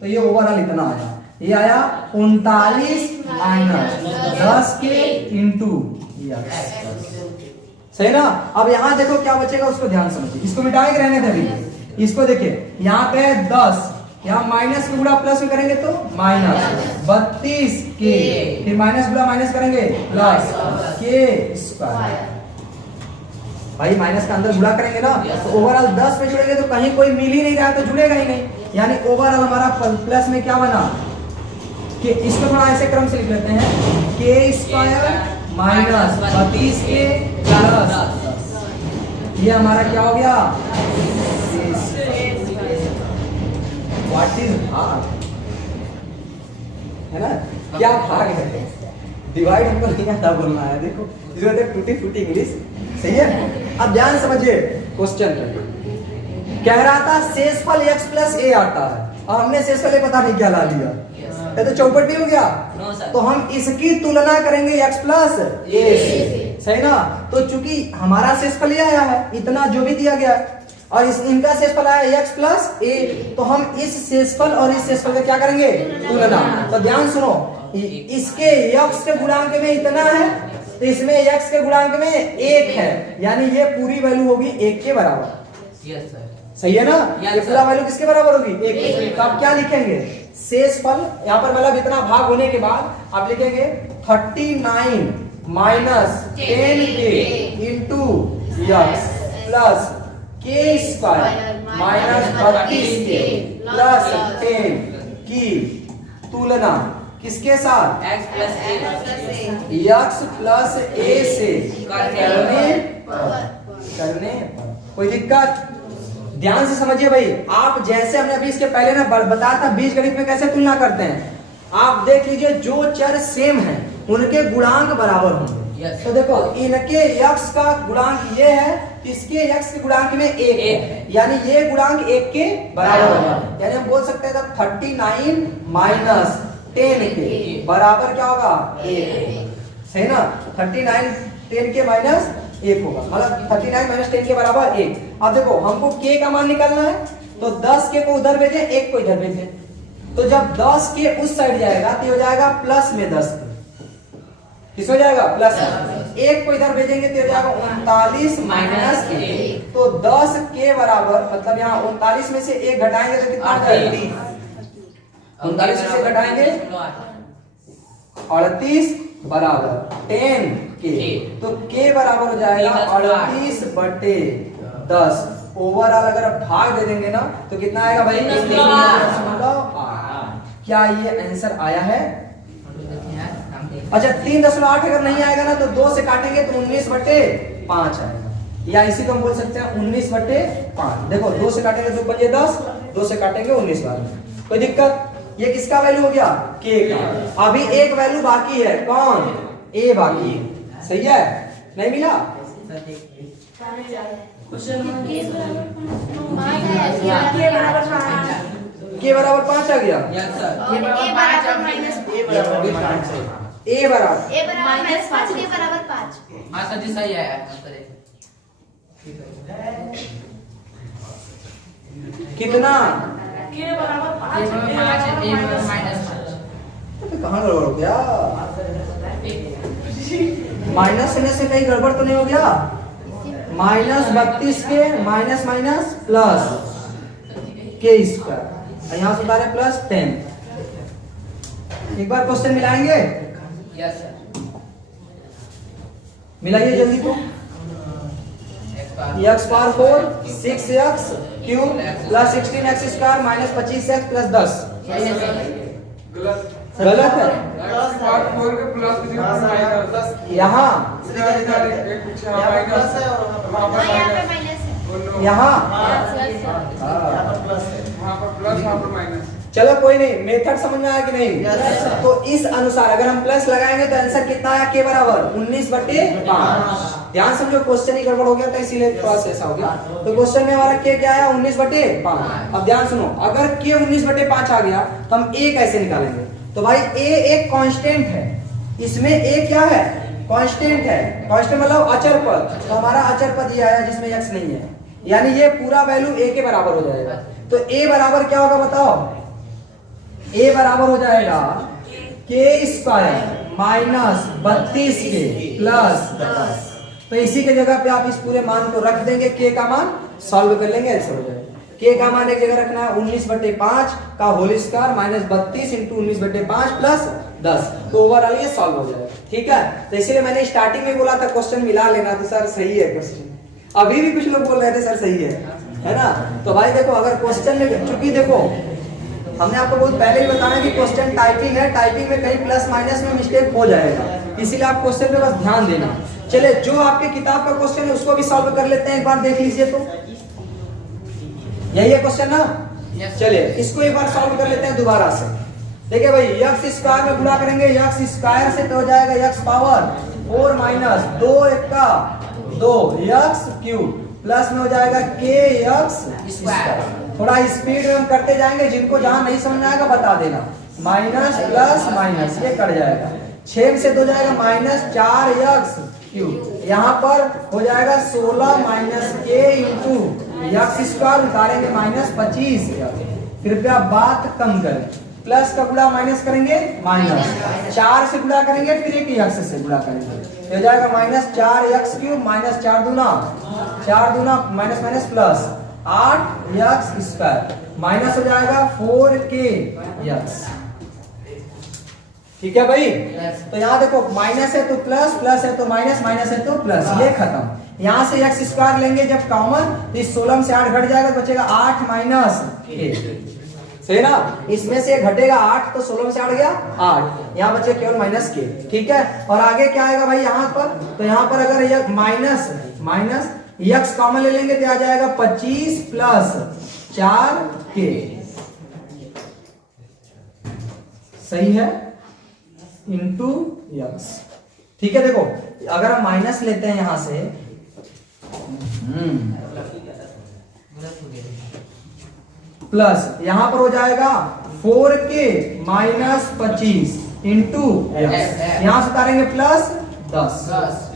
तो ये ओवरऑल इतना आया। ये आया 39 माइनस 10 के इंटू सही ना। अब यहाँ देखो क्या बचेगा उसको ध्यान समझिए, इसको मिटाएंगे रहने दे अभी। इसको देखिए यहाँ पे 10, यहाँ माइनस के गुणा प्लस में करेंगे तो माइनस 32 के, फिर माइनस गुणा माइनस करेंगे प्लस के स्क्वायर। भाई माइनस का अंदर गुणा करेंगे ना तो ओवरऑल 10 में जुड़ेंगे तो कहीं कोई मिल ही नहीं रहा है तो जुड़ेगा ही नहीं, यानी ओवरऑल हमारा प्लस में क्या बना कि इसको थोड़ा ऐसे क्रम से लिख लेते हैं के स्क्वायर माइनस 32 के प्लस, ये हमारा क्या हो गया व्हाट इज भाग, है ना। क्या भाग है, डिवाइड हमको नहीं आता बोलना है। देखो इसमें तो टूटी फूटी इंग्लिश सही है। अब ध्यान समझिए क्वेश्चन कह रहा था शेषफल x प्लस ए आता है और हमने शेषफल पता नहीं क्या ला लिया, ये तो चौपट नहीं हो गया। तो हम इसकी तुलना करेंगे x प्लस ए, सही ना। तो चूंकि हमारा शेषफल ये आया है इतना जो भी दिया गया और इनका शेषफल आया x प्लस ए, तो हम इस शेषफल और इस शेषफल का क्या करेंगे तुलना। तो ध्यान सुनो, इसके x के गुणांक में इतना है तो इसमें x के गुणांक में 1 है, यानी ये पूरी वैल्यू होगी 1 के बराबर। यस सर, सही है ना। Yes, ये पूरा वैल्यू किसके बराबर होगी 1 के। तो आप क्या लिखेंगे शेषफल, यहाँ पर मतलब इतना भाग होने के बाद आप लिखेंगे 39 माइनस 10 के इंटू x प्लस के स्क्वायर माइनस 32 के प्लस 10 की तुलना किसके साथ x प्लस ए x प्लस ए से करने पर। कोई दिक्कत, ध्यान से समझिए भाई। आप जैसे हमने अभी इसके पहले ना बताया था बीजगणित में कैसे तुलना करते हैं, आप देख लीजिए जो चर सेम हैं उनके गुणांक बराबर होंगे। Yes. तो देखो इनके x का गुणांक ये है, इसके x के गुणांक में 1 है, यानी ये गुणांक 1 के बराबर होगा। यानी हम बोल सकते हैं 39 माइनस 10 के बराबर क्या होगा 1, सही ना। 39 10 के माइनस 1 होगा, मतलब 39 माइनस 10 के बराबर 1। अब देखो हमको k का मान निकालना है तो 10 के को उधर भेजे 1 को इधर भेजे, तो जब 10 के उस साइड जाएगा तो हो जाएगा प्लस में 10 के, किस हो जाएगा प्लस, 1 को इधर भेजेंगे तो हो जाएगा 39 माइनस के। तो 10 के बराबर मतलब यहाँ 39 में से 1 घटाएंगे तो कितना हो जाएगा 39 से घटाएंगे 38 बराबर 10 के, तो के बराबर हो जाएगा 38/10। ओवरऑल अगर आप भाग दे देंगे ना तो कितना आएगा भाई 3.8। क्या ये आंसर आया है? अच्छा 3.8 अगर नहीं आएगा ना तो 2 से काटेंगे तो 19/5 आएगा, या इसी को हम बोल सकते हैं 19/5। देखो 2 से काटेंगे 2 पंजे 10, 2 से काटेंगे 19 बार। कोई दिक्कत? ये किसका वैल्यू हो गया के का। अभी एक वैल्यू बाकी है, कौन ए बाकी है, सही है। नहीं मिला के बराबर 5 आ गया। यस सर, ए बराबर माइनस 5 के बराबर 5। हाँ सर जी सही है। कितना के बराबर 5 तो कहाँ गड़बड़ हो गया? माइनस होने से कहीं गड़बड़ तो नहीं हो गया? माइनस 32 के माइनस माइनस प्लस के स्क्वायर, यहाँ से उतारे प्लस 10। एक बार क्वेश्चन मिलाएंगे, यस सर, मिलाइए जल्दी को। x power 4 6x cube plus 16x square minus 25x plus 10। गलत है। यहाँ यहाँ चलो कोई नहीं, मेथड समझ में आया कि नहीं? तो इस अनुसार अगर हम प्लस लगाएंगे तो आंसर कितना आया के बराबर 19/5। ध्यान समझो क्वेश्चन ही गड़बड़ हो गया था इसीलिए थोड़ा सा ऐसा हो गया। तो क्वेश्चन में हमारा के क्या आया 19/5। अब ध्यान सुनो, अगर के 19/5 आ गया तो हम ए कैसे निकालेंगे? तो भाई ए एक कांस्टेंट है, इसमें ए क्या है कांस्टेंट है। कांस्टेंट मतलब अचर पद, तो हमारा अचर पद ये आया जिसमें x नहीं है, यानी ये पूरा वैल्यू a के बराबर हो जाएगा। तो a बराबर क्या होगा बताओ? a बराबर हो जाएगा k square minus 32k plus 10। तो इसी के जगह पे आप इस पूरे मान को रख देंगे, k का मान सॉल्व कर लेंगे, ऐसे हो जाएगा। k का मान एक जगह रखना है 19/5 का whole square minus 32 into 19/5 plus 10। तो ओवरऑल ये सॉल्व हो जाएगा। ठीक है, तो इसलिए मैंने स्टार्टिंग में बोला था क्वेश्चन मिला लेना, तो सर सही है क्वेश्चन। अभी भी कुछ लोग बोल रहे थे सर सही है ना? तो भाई देखो, अगर क्वेश्चन में, चूंकि देखो हमने आपको बहुत पहले ही बताया कि क्वेश्चन टाइपिंग है, टाइपिंग में कहीं प्लस माइनस में मिस्टेक हो जाएगा, इसीलिए आप क्वेश्चन पे बस ध्यान देना। चले, जो आपके किताब का क्वेश्चन है उसको भी सॉल्व कर लेते हैं, एक बार देख लीजिए। तो यही है क्वेश्चन ना? चलिए इसको एक बार सॉल्व कर लेते हैं दोबारा से। देखिए भाई, x स्क्वायर में गुणा करेंगे, x स्क्वायर से तो हो जाएगा x पावर 4 माइनस 2 1 का 2 x क्यूब प्लस में हो जाएगा k x स्क्वायर। थोड़ा स्पीड में हम करते जाएंगे, जिनको जहां नहीं समझ में आएगा बता देना। माइनस प्लस माइनस ये कट जाएगा, 6 से 2 जाएगा माइनस 4x क्यूब, यहाँ पर हो जाएगा 16 minus k into x square, उतारेंगे माइनस 25। कृपया बात कम करें, प्लस का गुणा माइनस करेंगे माइनस, 4 से गुणा करेंगे फिर एक x से गुणा करेंगे, हो जाएगा माइनस 4x क्यूब माइनस 4 दूना minus minus plus 8x square minus हो जाएगा 4kx। ठीक है भाई? तो यहाँ देखो, माइनस है तो प्लस, प्लस है तो माइनस, माइनस है तो प्लस, ये खत्म। यहाँ से x स्क्वायर लेंगे जब कॉमन, तो इस 16 से 8 घट जाएगा, तो बचेगा 8 माइनस k। सही ना? इसमें से घटेगा 8, तो 16 में से 8 गया 8, यहाँ बचे केवल माइनस k। ठीक है, और आगे क्या आएगा भाई यहाँ पर? तो यहाँ पर अगर यह माइनस माइनस x कॉमन ले लेंगे तो आ जाएगा 25 प्लस 4k। सही है, इंटू x। ठीक है, देखो अगर हम माइनस लेते हैं यहां से, प्लस यहां पर हो जाएगा 4k माइनस 25 इंटू x, यहां से उतारेंगे प्लस 10,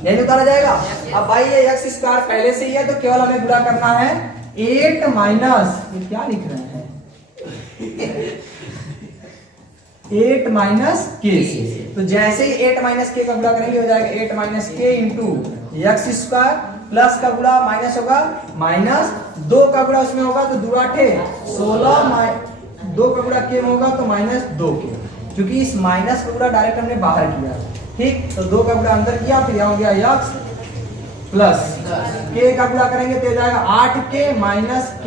यही उतारा जाएगा। अब भाई ये x स्क्वायर पहले से ही है, तो केवल हमें गुणा करना है 8 माइनस, ये क्या लिख रहे हैं 8 माइनस k से। तो जैसे ही 8 माइनस k का गुणा करेंगे, हो जाएगा 8 minus k into x square, plus का गुणा माइनस होगा माइनस, 2 का गुणा उसमें होगा तो 2 8 16, 2 का गुणा k में होगा तो माइनस 2k, क्योंकि इस माइनस का गुणा डायरेक्ट हमने बाहर किया। ठीक, तो 2 का गुणा अंदर किया, फिर यहाँ हो गया x प्लस k का गुणा करेंगे तो हो जाएगा 8k माइनस k।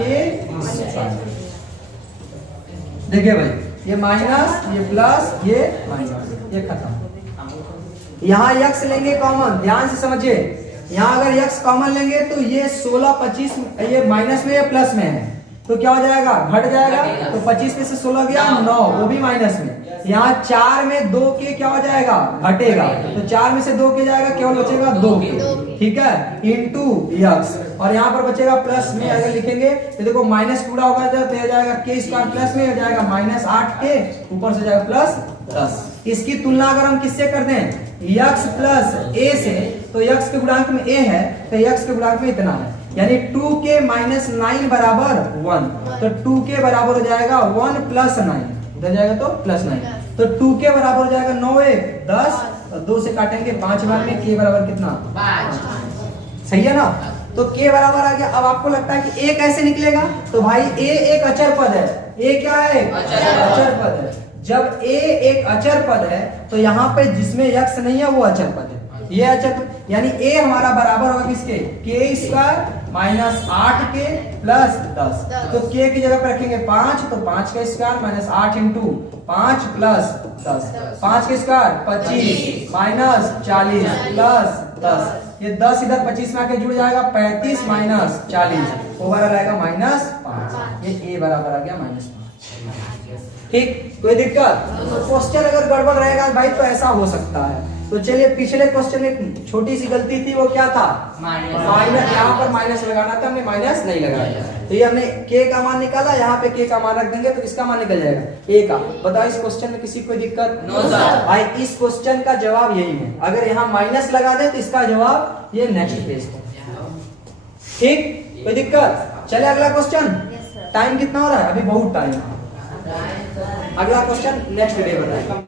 देखिए भाई, ये माइनस, ये प्लस, ये माइनस, ये खत्म। यहाँ x लेंगे कॉमन, ध्यान से समझिए, यहाँ अगर x कॉमन लेंगे तो ये 16 25, ये माइनस में या प्लस में है, तो क्या हो जाएगा घट जाएगा, तो 25 में से 16 गया 9, वो भी माइनस में। यहाँ 4 में 2k क्या हो जाएगा घटेगा, तो 4 में से 2k जाएगा, केवल बचेगा 2k। ठीक है, इंटू x, और यहाँ पर बचेगा प्लस में, अगर लिखेंगे तो देखो माइनस पूरा होगा तो हो जाएगा k स्क्वायर, प्लस में हो जाएगा माइनस 8k, ऊपर से जाएगा प्लस 10। इसकी तुलना अगर हम किससे कर दें x प्लस a से, तो x के गुणांक में a है, तो x के गुणांक में इतना है, यानी 2k माइनस 9 बराबर 1, तो 2k बराबर हो जाएगा 1 प्लस 9, इधर जाएगा तो प्लस 9, तो 2k बराबर हो जाएगा 9 1 10, और 2 से काटेंगे 5 बार में, k बराबर कितना 5। सही है ना? तो k बराबर आ गया। अब आपको लगता है कि a कैसे निकलेगा, तो भाई a एक अचर पद है, a क्या है अचर पद है। जब a एक अचर पद है तो यहाँ पे जिसमें x नहीं है वो अचर पद है, ये अचर पद, यानी a हमारा बराबर होगा किसके, k square minus 8k plus 10, तो k की जगह पर रखेंगे 5, तो 5 का स्क्वायर माइनस 8 इंटू 5 प्लस 10, 5 के स्क्वायर 25 माइनस 40 प्लस 10, ये 10 इधर 25 में आके जुड़ जाएगा 35 माइनस 40, ओवरऑल आएगा माइनस 5, ये a बराबर आ गया माइनस 5। ठीक, कोई दिक्कत? क्वेश्चन अगर गड़बड़ रहेगा भाई तो ऐसा हो सकता है। तो चलिए, पिछले क्वेश्चन में छोटी सी गलती थी, वो क्या था माइनस, यहाँ पर माइनस लगाना था, हमने माइनस नहीं लगाया, तो ये हमने k का मान निकाला, यहाँ पे k का मान रख देंगे तो किसका मान निकल जाएगा a का। बताओ इस क्वेश्चन में किसी कोई दिक्कत? No sir. भाई इस क्वेश्चन का जवाब यही है, अगर यहाँ माइनस लगा दे तो इसका जवाब ये नेक्स्ट पेज है। ठीक, कोई दिक्कत? चले अगला क्वेश्चन। Yes, sir. टाइम कितना हो रहा है? अभी बहुत टाइम है। अगला क्वेश्चन नेक्स्ट डे बताएगा।